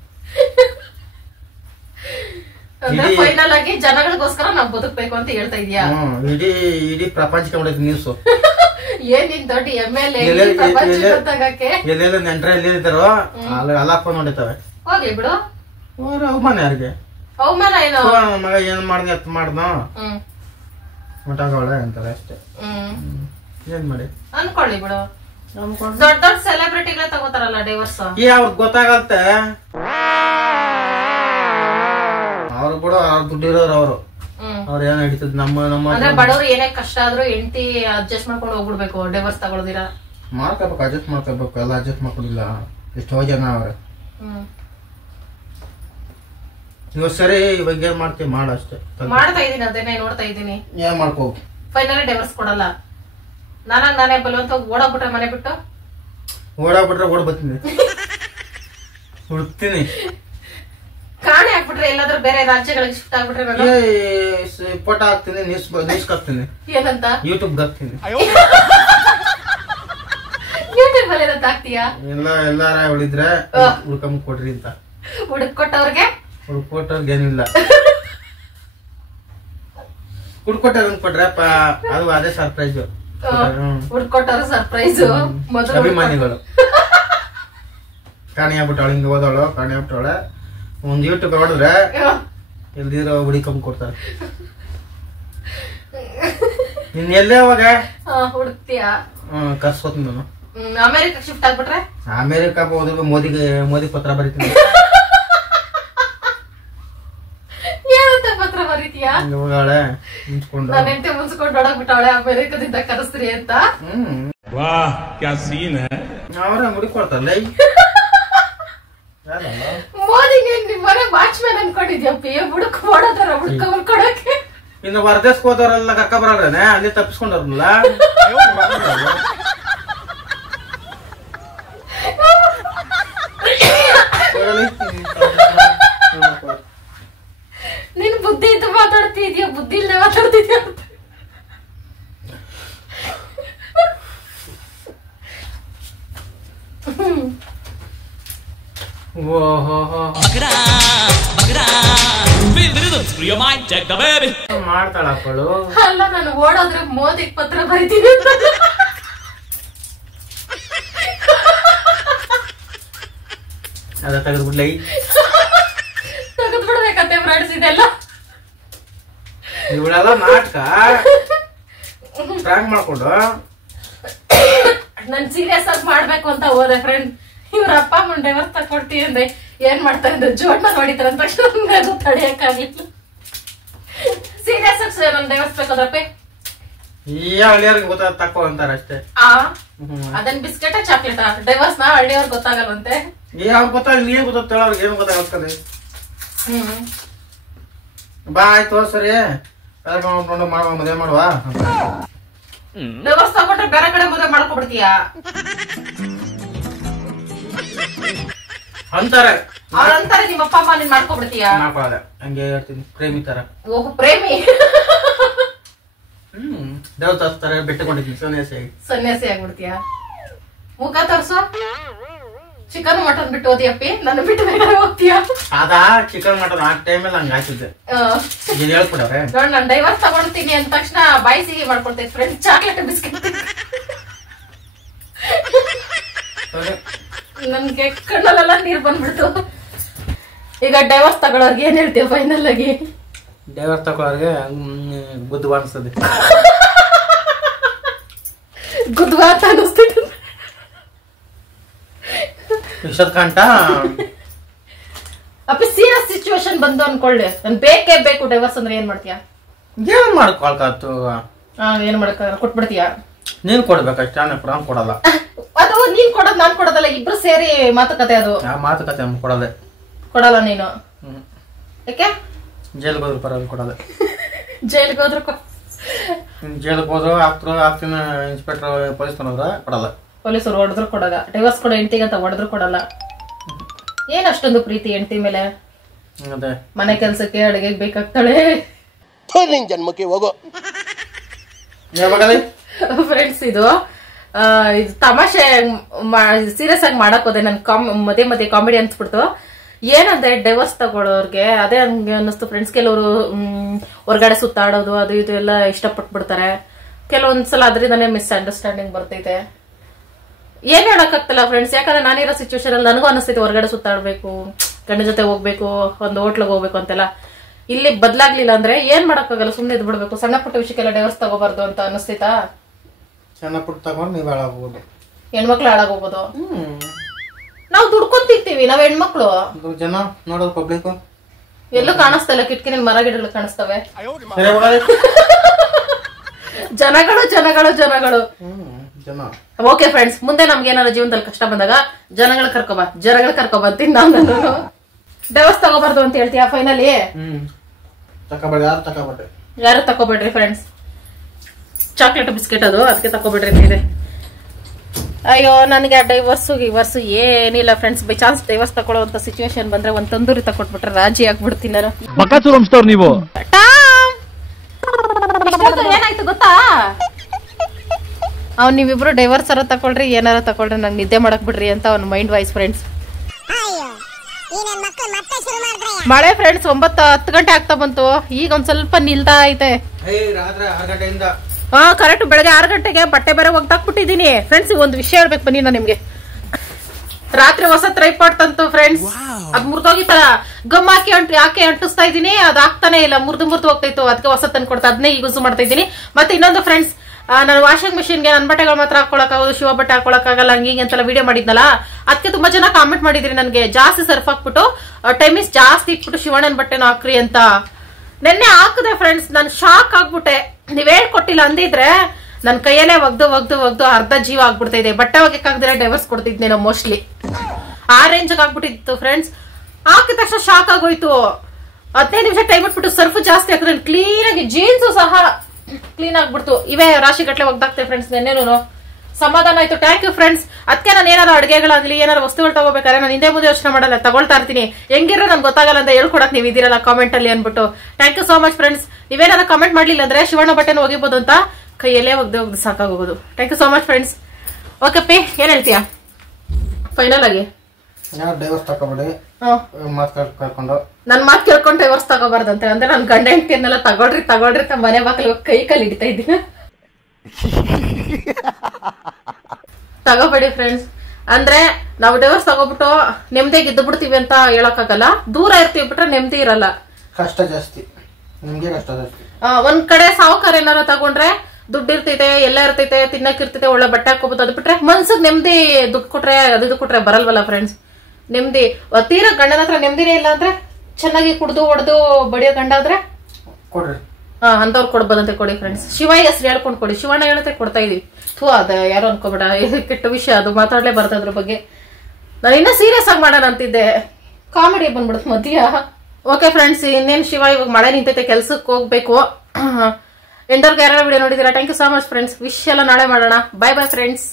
ಫೈನಲ್ ಆಗಿ ಜನಗಳಿಗೋಸ್ಕರ ನಾವ್ ಬದುಕ್ಬೇಕು ಅಂತ ಹೇಳ್ತಾ ಇದೀಯಾ? ಇಡೀ ಪ್ರಪಂಚಕ್ಕೆ ಹೊಡೈತಿ ನ್ಯೂಸ್. ಏನ್ ನಿನ್ ದೊಡ್ಡ MLA ಎಲ್ಲೆಲ್ಲ ನೆಂಟ್ರ ಎಲ್ಲಿದ್ದಾರೋ ಅಲ್ಲ ಫೋನ್ ಹೊಡಿತಾವೆ. ಹೋಗ್ಲಿ ಬಿಡು, ಅವಮಾನ ಯಾರಿಗೆ? ಅವಮಾನ ಏನೋ. ಮಗ ಏನ್ ಮಾಡ್ದ ಎತ್ ಮಾಡ್ದ ಹೊಂಟಾಗವಳೆ ಅಂತಾರೆ ಅಷ್ಟೇ. ಏನ್ ಮಾಡಿ? ಅನ್ಕೊಳ್ಳಿ ಬಿಡು. ದೊಡ್ಡ ದೊಡ್ಡ ಸೆಲೆಬ್ರಿಟಿಗಳೇ ತಗೋತಾರಲ್ಲ ಡೈವರ್ಸ್. ಅವ್ರಿಗೆ ಗೊತ್ತಾಗತ್ತೆ, ಅವ್ರು ಕೂಡ ದುಡ್ಡಿರೋರು. ಅವ್ರು ಏನ್ ಹಿಡಿತದ ನಮ್ಮ ಅಂದ್ರೆ ಬಡವ್ರು ಏನೇ ಕಷ್ಟ ಆದ್ರೂ ಹೆಂಡತಿ ಅಡ್ಜಸ್ಟ್ ಮಾಡ್ಕೊಂಡು ಹೋಗ್ಬಿಡ್ಬೇಕು, ಡೈವರ್ಸ್ ತಗೊಳದಿರ. ಮಾಡ್ಕೋಬೇಕು, ಅಡ್ಜಸ್ಟ್ ಮಾಡ್ಕೋಬೇಕು. ಎಲ್ಲ ಅಡ್ಜಸ್ಟ್ ಮಾಡ್ಕೊಡಿಲ್ಲ ಎಷ್ಟೋ ಜನ ಅವ್ರೆ. ನೀವು ಸರಿ ಇವಾಗ ಏನ್ ಮಾಡ್ತೀವಿ ಮಾಡ ಅಷ್ಟೇ. ಮಾಡ್ತಾ ಇದೀನಿ, ಅದೇನೇ ನೋಡ್ತಾ ಇದೀನಿ. ಏನ್ ಮಾಡ್ಕೋ ಫೈನಲಿ ಡೈವರ್ಸ್ ಕೊಡಲ್ಲ. ನಾನೇ ಬಲವಂತ ಓಡಾಗ್ಬಿಟ್ರೆ ಮನೆ ಬಿಟ್ಟು ಓಡಾಗ್ಬಿಟ್ರೆ ಓಡ್ ಬರ್ತೀನಿ ಹುಡ್ತೀನಿ. ಕಾಣೆ ಹಾಕ್ಬಿಟ್ರೆ ಎಲ್ಲಾದ್ರೂ ಬೇರೆ ರಾಜ್ಯಗಳಿಗೆ ಶಿಫ್ಟ್ ಆಗ್ಬಿಟ್ರೆ ಫೋಟೋ ಹಾಕ್ತೀನಿ, ನ್ಯೂಸ್ ಹಾಕ್ತೀನಿ, ಏನಂತ ಯೂಟ್ಯೂಬ್ ಹಾಕ್ತೀನಿ. ಯೂಟ್ಯೂಬ್ ಅಲ್ಲಿ ಏನಂತ ಹಾಕ್ತೀಯಾ? ಎಲ್ಲಾರ ಉಳಿದ್ರೆ ಹುಡ್ಕೊಂಡ್ ಕೊಡ್ರಿ ಅಂತ. ಹುಡುಕೊಟ್ಟವ್ರಿಗೆ ಹುಡ್ಕೊಟ್ಟವ್ರಿಗೆ ಏನಿಲ್ಲ, ಹುಡ್ಕೊಟ್ಟವ್ರನ್ನ ಕೊಟ್ರೆ ಅದು ಅದೇ ಸರ್ಪ್ರೈಸ್. ಹುಡ್ಕೊಟ್ಟವ್ರ ಸರ್ಪ್ರೈಸ್. ಅಭಿಮಾನಿಗಳು ಕಾಣಿ ಆಗ್ಬಿಟ್ಟವಳು, ಹಿಂಗೆ ಓದೋಳು ಕಾಣಿ ಆಗ್ಬಿಟ್ಟವಳೆ. ಒಂದ್ ಯೂಟ್ಯೂಬ್ ಹೊಡೆದ್ರೆ ಎಲ್ದಿರೋ ಹುಡಿಕೊಂಡ್ ಕೊಡ್ತಾರೆ. ನಿನ್ ಎಲ್ಲೇ ಅವಾಗ ಹುಡುಕ್ತೀಯಾ? ಕರ್ಸ್ಕೋತೀನಿ ನಾನು. ಅಮೆರಿಕ ಶಿಫ್ಟ್ ಆಗ್ಬಿಟ್ರೆ ಅಮೆರಿಕ ಹೋದ್ರೆ ಮೋದಿ ಪತ್ರ ಬರೀತೀನಿ. ಏನಂತ ಪತ್ರ ಬರೀತೀಯಾ? ಹೋಗಾಳೆ ಮುನ್ಸ್ಕೊಂಡು ನನ್ನ ಹೆಂಡತಿ ಮುನ್ಸ್ಕೊಂಡು ಹೊಡಗ್ಬಿಟ್ಟವಳೆ ಅಮೆರಿಕದಿಂದ ಕರೆಸ್ರಿ ಅಂತ. वाह क्या सीन है. ಅವ್ರ ಮುಡಿಕೊಡ್ತಾರಲ್ಲ. ಮೋದಿ ನಿಮ್ ಮನೆ ವಾಚ್ಮ್ಯಾನ್ ಅನ್ಕೊಂಡಿದ್ಯಪ್ಪಿ, ಹುಡುಕ್ ಮಾಡೋದಾರ ಹುಡ್ಕೊಡಕ್ಕೆ. ಇನ್ನು ಹೊರದೇಶಕ್ಕೆ ಹೋದವರೆಲ್ಲ ಕರ್ಕ ಬರೋರೇನೆ, ಅಲ್ಲಿ ತಪ್ಪಿಸ್ಕೊಂಡವ್ರಲ್ಲ. ನೀನ್ ಬುದ್ಧಿ ಇದ್ದು ಮಾತಾಡ್ತಿದ್ಯಾ, ಬುದ್ಧಿ ಇಲ್ಲದೆ ಮಾತಾಡ್ತಿದ್ಯಾ? ಮಾಡ್ತಾಳಪ್ಪಳು. ಅಲ್ಲ, ನಾನು ಓಡೋದ್ರೆ ಮೋದಿಗ್ ಪತ್ರ ಬರಿತೀನಿ ಅಂತ. ಅದ ತೆಗೆದ್ಬಿಡ್ಲೈ, ತೆಗೆದ್ಬಿಡ್ಬೇಕಂತೆ ಫ್ರೆಂಡ್ಸ್ ಇದೆಲ್ಲ. ಇವಳೆಲ್ಲ ನಾಟಕ ಟ್ರ್ಯಾಕ್ ಮಾಡ್ಕೊಂಡು ನನ್ ಸೀರಿಯಸ್ ಆಗಿ ಮಾಡ್ಬೇಕು ಅಂತ ಹೋದೆ ಫ್ರೆಂಡ್. ಇವ್ರ ಅಪ್ಪ ಅಮ್ಮನ್ ಡೈವರ್ಸ್ ತಕೊಡ್ತೀವಿ ಅಂದ್ರೆ ಏನ್ ಮಾಡ್ತಾರೆ ಅಂದ್ರೆ ಜೋಡ್ನ ನೋಡಿತಾರ ಅಂತ ತಕ್ಷಣ ಅದು ತಡೆಯಕ್ಕಾಗಿಲ್ಲ. ಸೀರಿಯಸ್ ಆಗಿ ನನ್ ಡೈವರ್ಸ್ ಬೇಕಾದ್ರಪ್ಪೆ ಈ ಹಳ್ಳಿಯವ್ರಿಗೆ ಗೊತ್ತಾಗ ತಕ್ಕೋ ಅಂತಾರ ಅಷ್ಟೇ. ಅದನ್ ಬಿಸ್ಕೆಟ ಚಾಕ್ಲೇಟ ಡೈವರ್ಸ್ ನ ಹಳ್ಳಿಯವ್ರಿಗೆ ಗೊತ್ತಾಗಲ್ವಂತೆ. ಅವ್ರು ಗೊತ್ತಾಗಲಿ, ಏನ್ ಗೊತ್ತಾಗ್ತಾಳ ಅವ್ರಿಗೆ, ಏನು ಗೊತ್ತಾಗ್ತದೆ. ಬಾ ಆಯ್ತು ಸರಿ, ಮದುವೆ ಮಾಡುವ. ಡೈವರ್ಸ್ ತಗೊಂಡ್ರೆ ಬೇರೆ ಕಡೆ ಮದುವೆ ಮಾಡ್ಕೊಬಿಡ್ತೀಯಾ ಅಂತಾರೆ. ಅವ್ರಂತಾರೆ ನಿಮ್ಮ ಅಪ್ಪ ಅಮ್ಮ ನೀನ್ ಮಾಡ್ಕೊಬಿಡ್ತೀಯಾ? ಮಾಡ್ಕೊಳ್ಳೋದೆ ಹಂಗೆ ಹೇಳ್ತೀನಿ, ಪ್ರೇಮಿ ತರ. ಓಹ್ ಪ್ರೇಮಿ. ದೇವ್ ತರ್ಸ್ತಾರೆ, ಬೆಟ್ಟಕೊಂಡಿದ್ದೀನಿ ಸನ್ಯಾಸಿ ಆಗ್ಬಿಡ್ತೀಯಾ? ಮುಖ ತೋರ್ಸು. ಚಿಕನ್ ಮಟನ್ ಬಿಟ್ಟು ಓದಿಯಪ್ಪಿ, ನನ್ನ ಬಿಟ್ಟು ಬೇರೆ ಹೋಗ್ತೀಯಾ? ಅದಾ ಚಿಕನ್ ಮಟನ್ ಆ ಟೈಮಲ್ಲಿ ಹಂಗ ಹಾಕಿದ್ದೆ. ಹೇಳ್ಕೊಡವ್ರೆ ನೋಡ್, ನಾನು ಡೈವರ್ಸ್ ತಗೊಳ್ತೀನಿ ಅಂದ ತಕ್ಷಣ ಬಾಯಿ ಸಿಗಿ ಮಾಡ್ಕೊಳ್ತೇನೆ ಫ್ರೆಂಡ್ಸ್, ಚಾಕ್ಲೇಟ್ ಬಿಸ್ಕೆಟ್. ನನ್ಗೆ ಕಣ್ಣಲ್ಲೆಲ್ಲ ನೀರ್ ಬಂದ್ಬಿಡ್ತು. ಈಗ ಡೈವರ್ಸ್ ತಗೊಳೋರ್ಗೆ ಏನ್ ಹೇಳ್ತೀಯ ಫೈನಲ್ ಆಗಿ? ಡೈವರ್ಸ್ ತಗೊಳೋರ್ಗೆ ಬುದ್ಧಿ ಅನ್ಸ್ತದೆ. ಗುದ್ವಾ ಅಂತ ಅನಿಸ್ತಿತ್ತು. ಇಷ್ಟೊತ್ ಕಂಟ ಅಪ್ಪಿ ಸೀರಿಯಸ್ ಸಿಚುವೇಶನ್ ಬಂದು ಅನ್ಕೊಳ್ಳಿ, ನನ್ ಬೇಕೇ ಬೇಕು ಡೈವರ್ಸ್ ಅಂದ್ರೆ ಏನ್ ಮಾಡ್ತೀಯಾ? ಏನ್ ಮಾಡ್ಕೊಳ್ಕಾತು? ಏನ್ ಮಾಡಕ್ ಕೊಟ್ಬಿಡ್ತೀಯಾ? ನೀನ್ ಕೊಡ್ಬೇಕಷ್ಟೇ, ನಾನು ಕೊಡಲ್ಲ. ಅದು ನೀನ್ ಕೊಡೋದ್ ನಾನ್ ಕೊಡೋದಲ್ಲ, ಇಬ್ರು ಸೇರಿ ಮಾತುಕತೆ. ಅದು ಮಾತುಕತೆ ಕೊಡೋದೆ. ಕೊಡಲ್ಲ ನೀನು? ಯಾಕೆ? ಜೈಲ್ಗೆ ಹೋದ್ರು ಪರವಾಗಿ ಕೊಡೋದೆ. ಜೈಲ್ಗೆ ಹೋದ್ರು ಜೈಲ್ಗೆ ಹೋದ್ರು ಆಗ್ತೀನಿ ಇನ್ಸ್ಪೆಕ್ಟರ್ ಪೊಲೀಸ್ ಹೋದ್ರ ಕೊಡಲ್ಲ. ಪೊಲೀಸರು ಹೊಡೆದ್ರು ಕೊಡಲ್ಲ. ಡೈವರ್ಸ್ ಕೊಡೋ ಹೆಂಡತಿಗಂತ ಹೊಡೆದ್ರು ಕೊಡಲ್ಲ. ಏನ್ ಅಷ್ಟೊಂದು ಪ್ರೀತಿ ಹೆಂಡತಿ ಮೇಲೆ? ಅದೇ ಮನೆ ಕೆಲ್ಸಕ್ಕೆ ಅಡಿಗೆಗೆ ಬೇಕಾಗ್ತಾಳೆ. ನಿನ್ ಜನ್ಮಕ್ಕೆ ಹೋಗೋ. ಫ್ರೆಂಡ್ಸ್, ಇದು ತಮಾಷೆ ಸೀರಿಯಸ್ ಆಗಿ ಮಾಡಕ್ ಹೋದೆ. ನನ್ ಮಧ್ಯೆ ಕಾಮಿಡಿ ಅನ್ಸ್ಬಿಡ್ತು. ಏನಂದ್ರೆ ಡೈವರ್ಸ್ ತಗೊಳ್ಳೋರ್ಗೆ ಅದೇ ಹಂಗೆ ಅನ್ನಿಸ್ತು ಫ್ರೆಂಡ್ಸ್. ಕೆಲವರು ಹೊರಗಡೆ ಸುತ್ತಾಡೋದು ಅದು ಇದು ಎಲ್ಲ ಇಷ್ಟಪಟ್ಬಿಡ್ತಾರೆ. ಕೆಲವೊಂದ್ಸಲ ಅದರಿಂದಾನೇ ಮಿಸ್ಅಂಡರ್ಸ್ಟ್ಯಾಂಡಿಂಗ್ ಬರ್ತೈತೆ. ಏನ್ ಹೇಳಕ್ಕಾಗ್ತಲ್ಲ ಫ್ರೆಂಡ್ಸ್, ಯಾಕಂದ್ರೆ ನಾನಿರೋ ಸಿಚುವೇಶನ್ ಅಲ್ಲಿ ನನಗೂ ಅನಿಸ್ತೈತೆ ಹೊರಗಡೆ ಸುತ್ತಾಡ್ಬೇಕು, ಗಂಡ ಜೊತೆ ಹೋಗ್ಬೇಕು, ಒಂದು ಹೋಟ್ಲಿಗೆ ಹೋಗ್ಬೇಕು ಅಂತೆಲ್ಲ. ಇಲ್ಲಿ ಬದ್ಲಾಗ್ಲಿಲ್ಲ ಅಂದ್ರೆ ಏನ್ ಮಾಡಕ್ಕಾಗಲ್ಲ, ಸುಮ್ನೆ ಇದ್ ಬಿಡ್ಬೇಕು. ಸಣ್ಣ ಪುಟ್ಟ ವಿಷಯಕ್ಕೆಲ್ಲ ಡೈವರ್ಸ್ ತಗೋಬಾರ್ದು ಅಂತ ಅನಿಸ್ತೈತಾ? ಸಣ್ಣ ಪುಟ್ಟ ತಗೊಂಡು ನೀವ್ ಹಾಳಾಗ್ಬೋದು, ಹೆಣ್ಮಕ್ಳು ಹಾಳಾಗೋಗ್ಬೋದು. ನಾವು ದುಡ್ಕೊಂತಿರ್ತೀವಿ, ನಾವ್ ಹೆಣ್ಮಕ್ಳು. ಜನ ನೋಡೋದು ಪಬ್ಲಿಕ್ ಎಲ್ಲೂ ಕಾಣಿಸ್ತಲ್ಲ, ಕಿಟಕಿನ ಮರ ಗಿಡಗಳು ಕಾಣಿಸ್ತವೆ. ಜನಗಳು ಜನಗಳು ಜನಗಳು. ಓಕೆ ಫ್ರೆಂಡ್ಸ್, ಮುಂದೆ ನಮ್ಗೆ ಏನಾದ್ರು ಜೀವನದಲ್ಲಿ ಕಷ್ಟ ಬಂದಾಗ ಜನಗಳು ಕರ್ಕೊಬ ಅಂತೀನಿ ನಾನು. ಡೈವರ್ಸ್ ತಗೋಬಾರ್ದು ಅಂತ ಹೇಳ್ತೀಯಾ ಫೈನಲಿ? ಯಾರು ತಗೋಬೇಡ್ರಿ ಫ್ರೆಂಡ್ಸ್, ಚಾಕ್ಲೇಟ್ ಬಿಸ್ಕೆಟ್ ಅದು, ಅದಕ್ಕೆ ತಗೋಬೇಡ್ರಿ ಇದೆ. ಅಯ್ಯೋ ನನಗೆ ಡೈವರ್ಸ್ ಏನಿಲ್ಲ ಫ್ರೆಂಡ್ಸ್. ಬೈ ಚಾನ್ಸ್ ಡೈವರ್ಸ್ ತಗೊಳ್ಳೋಂತ ಸಿಚುವೇಶನ್ ಬಂದ್ರೆ ಒಂದ್ ತಂದೂರಿ ತಕೊಟ್ಬಿಟ್ರೆ ರಾಜಿ ಆಗ್ಬಿಡ್ತೀನಿ ನಾನು. ನೀವು ಏನಾಯ್ತು ಗೊತ್ತಾ, ನೀವಿಬ್ರು ಡೈವರ್ಸ್ ಅರ ತಕೊಳ್ರಿ ಏನಾರ ತಕೊಳ್ರಿ, ನಂಗೆ ನಿದ್ದೆ ಮಾಡಕ್ ಬಿಡ್ರಿ ಅಂತ ಅವ್ನ ಮೈಂಡ್ ವಾಯ್ಸ್ ಫ್ರೆಂಡ್ಸ್. ಮಳೆ ಫ್ರೆಂಡ್ಸ್ 9-10 ಗಂಟೆ ಆಗ್ತಾ ಬಂತು, ಈಗ ಒಂದ್ ಸ್ವಲ್ಪ ನಿಲ್ತಾ ಐತೆ. ಕರೆಕ್ಟ್ ಬೆಳಗ್ಗೆ 6 ಗಂಟೆಗೆ ಬಟ್ಟೆ ಬೇರೆ ಒಗ್ದಾಕ್ಬಿಟ್ಟಿದೀನಿ ಫ್ರೆಂಡ್ಸ್. ಒಂದು ವಿಷಯ ಹೇಳ್ಬೇಕು ಬನ್ನಿ ನಾನು ನಿಮ್ಗೆ. ರಾತ್ರಿ ಹೊಸ ಟ್ರೈಪಾಡ್ ತಂತು ಫ್ರೆಂಡ್ಸ್, ಅದ್ ಮುರ್ದೋಗಿತ್ತಲ್ಲ, ಗಮ್ ಹಾಕಿ ಅಂಟಿಸ್ತಾ ಇದೀನಿ, ಅದ್ ಆಗ್ತಾನೆ ಇಲ್ಲ, ಮುರ್ದು ಹೋಗ್ತಾಯಿತ್ತು. ಅದಕ್ಕೆ ಹೊಸ ತಂದು ಕೊಡ್ತಾ ಅದನ್ನೇ ಯೂಸ್ ಮಾಡ್ತಾ ಇದ್ದೀನಿ. ಮತ್ತೆ ಇನ್ನೊಂದು ಫ್ರೆಂಡ್ಸ್, ನಾನು ವಾಷಿಂಗ್ ಮಿಷಿನ್ಗೆ ನನ್ನ ಬಟ್ಟೆಗಳು ಮಾತ್ರ ಹಾಕೊಳಕ್ಕಾಗೋದು, ಶಿವ ಬಟ್ಟೆ ಹಾಕೊಳಕ್ಕಾಗಲ್ಲ, ಹಂಗಿಂಗೆ ಅಂತೆಲ್ಲ ವಿಡಿಯೋ ಮಾಡಿದ್ನಲ್ಲ. ಅದಕ್ಕೆ ತುಂಬಾ ಜನ ಕಾಮೆಂಟ್ ಮಾಡಿದ್ರಿ ನನಗೆ, ಜಾಸ್ತಿ ಸರ್ಫ್ ಹಾಕ್ಬಿಟ್ಟು ಟೈಮಿಸ್ ಜಾಸ್ತಿ ಇಟ್ಬಿಟ್ಟು ಶಿವಣ್ಣನ ಬಟ್ಟೆನ ಹಾಕ್ರಿ ಅಂತ. ನೆನ್ನೆ ಹಾಕದೆ ಫ್ರೆಂಡ್ಸ್, ನಾನು ಶಾಕ್ ಆಗ್ಬಿಟ್ಟೆ. ನೀವ್ ಹೇಳ್ಕೊಟ್ಟಿಲ್ಲ ಅಂದಿದ್ರೆ ನನ್ ಕೈಯಲ್ಲೇ ಒಗ್ದು ಅರ್ಧ ಜೀವ ಆಗ್ಬಿಡ್ತಾ ಇದೆ. ಬಟ್ಟೆ ಒಗ್ಯಕ್ಕಾಗ್ದಿರ ಡೈವರ್ಸ್ ಕೊಡ್ತಿದ್ನೇನೋ ಮೋಸ್ಟ್ಲಿ, ಆ ರೇಂಜ್ ಆಗ್ಬಿಟ್ಟಿತ್ತು ಫ್ರೆಂಡ್ಸ್. ಹಾಕಿದ ತಕ್ಷಣ ಶಾಕ್ ಆಗೋಯ್ತು. 15 ನಿಮಿಷ ಟೈಮ್ ಇಟ್ಬಿಟ್ಟು ಸರ್ಫ್ ಜಾಸ್ತಿ ಹಾಕಿದ್ರೆ ಕ್ಲೀನ್ ಆಗಿ ಜೀನ್ಸು ಸಹ ಕ್ಲೀನ್ ಆಗ್ಬಿಡ್ತು. ಇವೇ ರಾಶಿ ಗಟ್ಲೆ ಒಗ್ದಾಕ್ತೇವೆ ಫ್ರೆಂಡ್ಸ್. ನೆನ್ನೆನೂ ಸಮಾಧಾನ ಆಯ್ತು. Thank you friends. ಅದಕ್ಕೆ ನಾನು ಏನಾರು ಅಡುಗೆಗಳಾಗ್ಲಿ ಏನಾರು ವಸ್ತುಗಳು ತಗೋಬೇಕಾದ್ರೆ ನಾನು ಹಿಂದೆ ಮುಂದೆ ಯೋಚನೆ ಮಾಡಲ್ಲ, ತಗೊಳ್ತಾ ಇರ್ತೀನಿ. ಹೆಂಗಿರೋ ನನ್ಗೆ ಗೊತ್ತಾಗಲ್ಲ ಅಂತ ಹೇಳ್ಕೊಡಕ್ ನೀವು ಇದೀರಲ್ಲ ಕಾಮೆಂಟ್ ಅಲ್ಲಿ ಅನ್ಬಿಟ್ಟು. Thank you so much friends. ನೀವೇನಾರ ಕಮೆಂಟ್ ಮಾಡ್ಲಿಲ್ಲ ಅಂದ್ರೆ ಶಿವಣ್ಣ ಬಟ್ಟೆನ ಒಗಿಬಹುದು ಅಂತ ಕೈಯಲ್ಲೇ ಒಗ್ದು ಸಾಕಾಗೋದು. Thank you so much friends. Okay ಪಿ, ಏನ್ ಹೇಳ್ತೀಯಾ ಫೈನಲ್ ಆಗಿ? ನನ್ ಮಾತ್ ಕೇಳ್ಕೊಂಡು ಡೈವರ್ಸ್ ತಗೋಬಾರ್ದಂತೆ ಅಂದ್ರೆ ನನ್ ಗಂಡ ಹೆಂಡತಿಯನ್ನೆಲ್ಲ ತಗೊಳ್ರಿ ಮನೆ ಬಾಕಲ್ ಕೈ ಹಿಡಿತಾ ಇದ್ದೀನಿ. ತಗೋಬೇಡಿ ಫ್ರೆಂಡ್ಸ್. ಅಂದ್ರೆ ನಾವು ಡೈವರ್ಸ್ ತಗೋಬಿಟ್ಟು ನೆಮ್ಮದಿಯಾಗಿ ಇದ್ದು ಬಿಡ್ತೀವಿ ಅಂತ ಹೇಳಕ್ಕಾಗಲ್ಲ. ದೂರ ಇರ್ತೀವಿ ಬಿಟ್ರೆ ನೆಮ್ಮದಿ ಇರಲ್ಲ, ಕಷ್ಟ ಜಾಸ್ತಿ, ನಿಮ್ಗೆ ಕಷ್ಟ ಜಾಸ್ತಿ. ಒಂದ್ ಕಡೆ ಸಾವುಕಾರ ಏನಾರ ತಗೊಂಡ್ರೆ ದುಡ್ಡು ಇರ್ತೈತೆ, ಎಲ್ಲ ಇರ್ತೈತೆ, ತಿನ್ನಕ್ ಇರ್ತೈತೆ, ಒಳ್ಳೆ ಬಟ್ಟೆ ಹಾಕೋಬಹುದು. ಅದ್ ಬಿಟ್ರೆ ಮನ್ಸಿಗೆ ನೆಮ್ಮದಿ ದುಡ್ಡು ಕೊಟ್ರೆ ಅದು ಕೊಟ್ರೆ ಬರಲ್ವಲ್ಲ ಫ್ರೆಂಡ್ಸ್. ನೆಮ್ಮದಿ ತೀರಾ ಗಂಡನ ಹತ್ರ ನೆಮ್ಮದಿನೇ ಇಲ್ಲ ಅಂದ್ರೆ ಚೆನ್ನಾಗಿ ಕುಡ್ದು ಹೊಡೆದು ಬಡಿಯೋ ಗಂಡ ಆದ್ರೆ ಕೊಡ್ರಿ, ಅಂತವ್ರು ಕೊಡ್ಬೋದಂತೆ. ಕೊಡಿ ಫ್ರೆಂಡ್ಸ್. ಶಿವ ಹೆಸರು ಹೇಳ್ಕೊಂಡು ಕೊಡಿ, ಶಿವಣ್ಣ ಹೇಳುತ್ತೆ ಕೊಡ್ತಾ ಇದೀವಿ. ಅದ ಯಾರು ಅನ್ಕೋಬೇಡ, ಕೆಟ್ಟ ವಿಷಯ ಅದು, ಮಾತಾಡ್ಲೇ ಬರ್ತದ್ರ ಬಗ್ಗೆ. ನಾನು ಇನ್ನ ಸೀರಿಯಸ್ ಆಗಿ ಮಾಡೋಣ ಅಂತಿದ್ದೆ, ಕಾಮಿಡಿ ಬಂದ್ಬಿಡುತ್ತೆ ಮಧ್ಯ. ಓಕೆ ಫ್ರೆಂಡ್ಸ್, ಇನ್ನೇನ್ ಶಿವ ಇವಾಗ ಮಳೆ ನಿಂತೈತೆ, ಕೆಲ್ಸಕ್ಕೆ ಹೋಗ್ಬೇಕು. ಎಂಡರ್ಗೆ ಯಾರು ವಿಡಿಯೋ ನೋಡಿದೀರಾ? Thank you so much friends. Wish ಎಲ್ಲ ನಾಳೆ ಮಾಡೋಣ. Bye bye friends.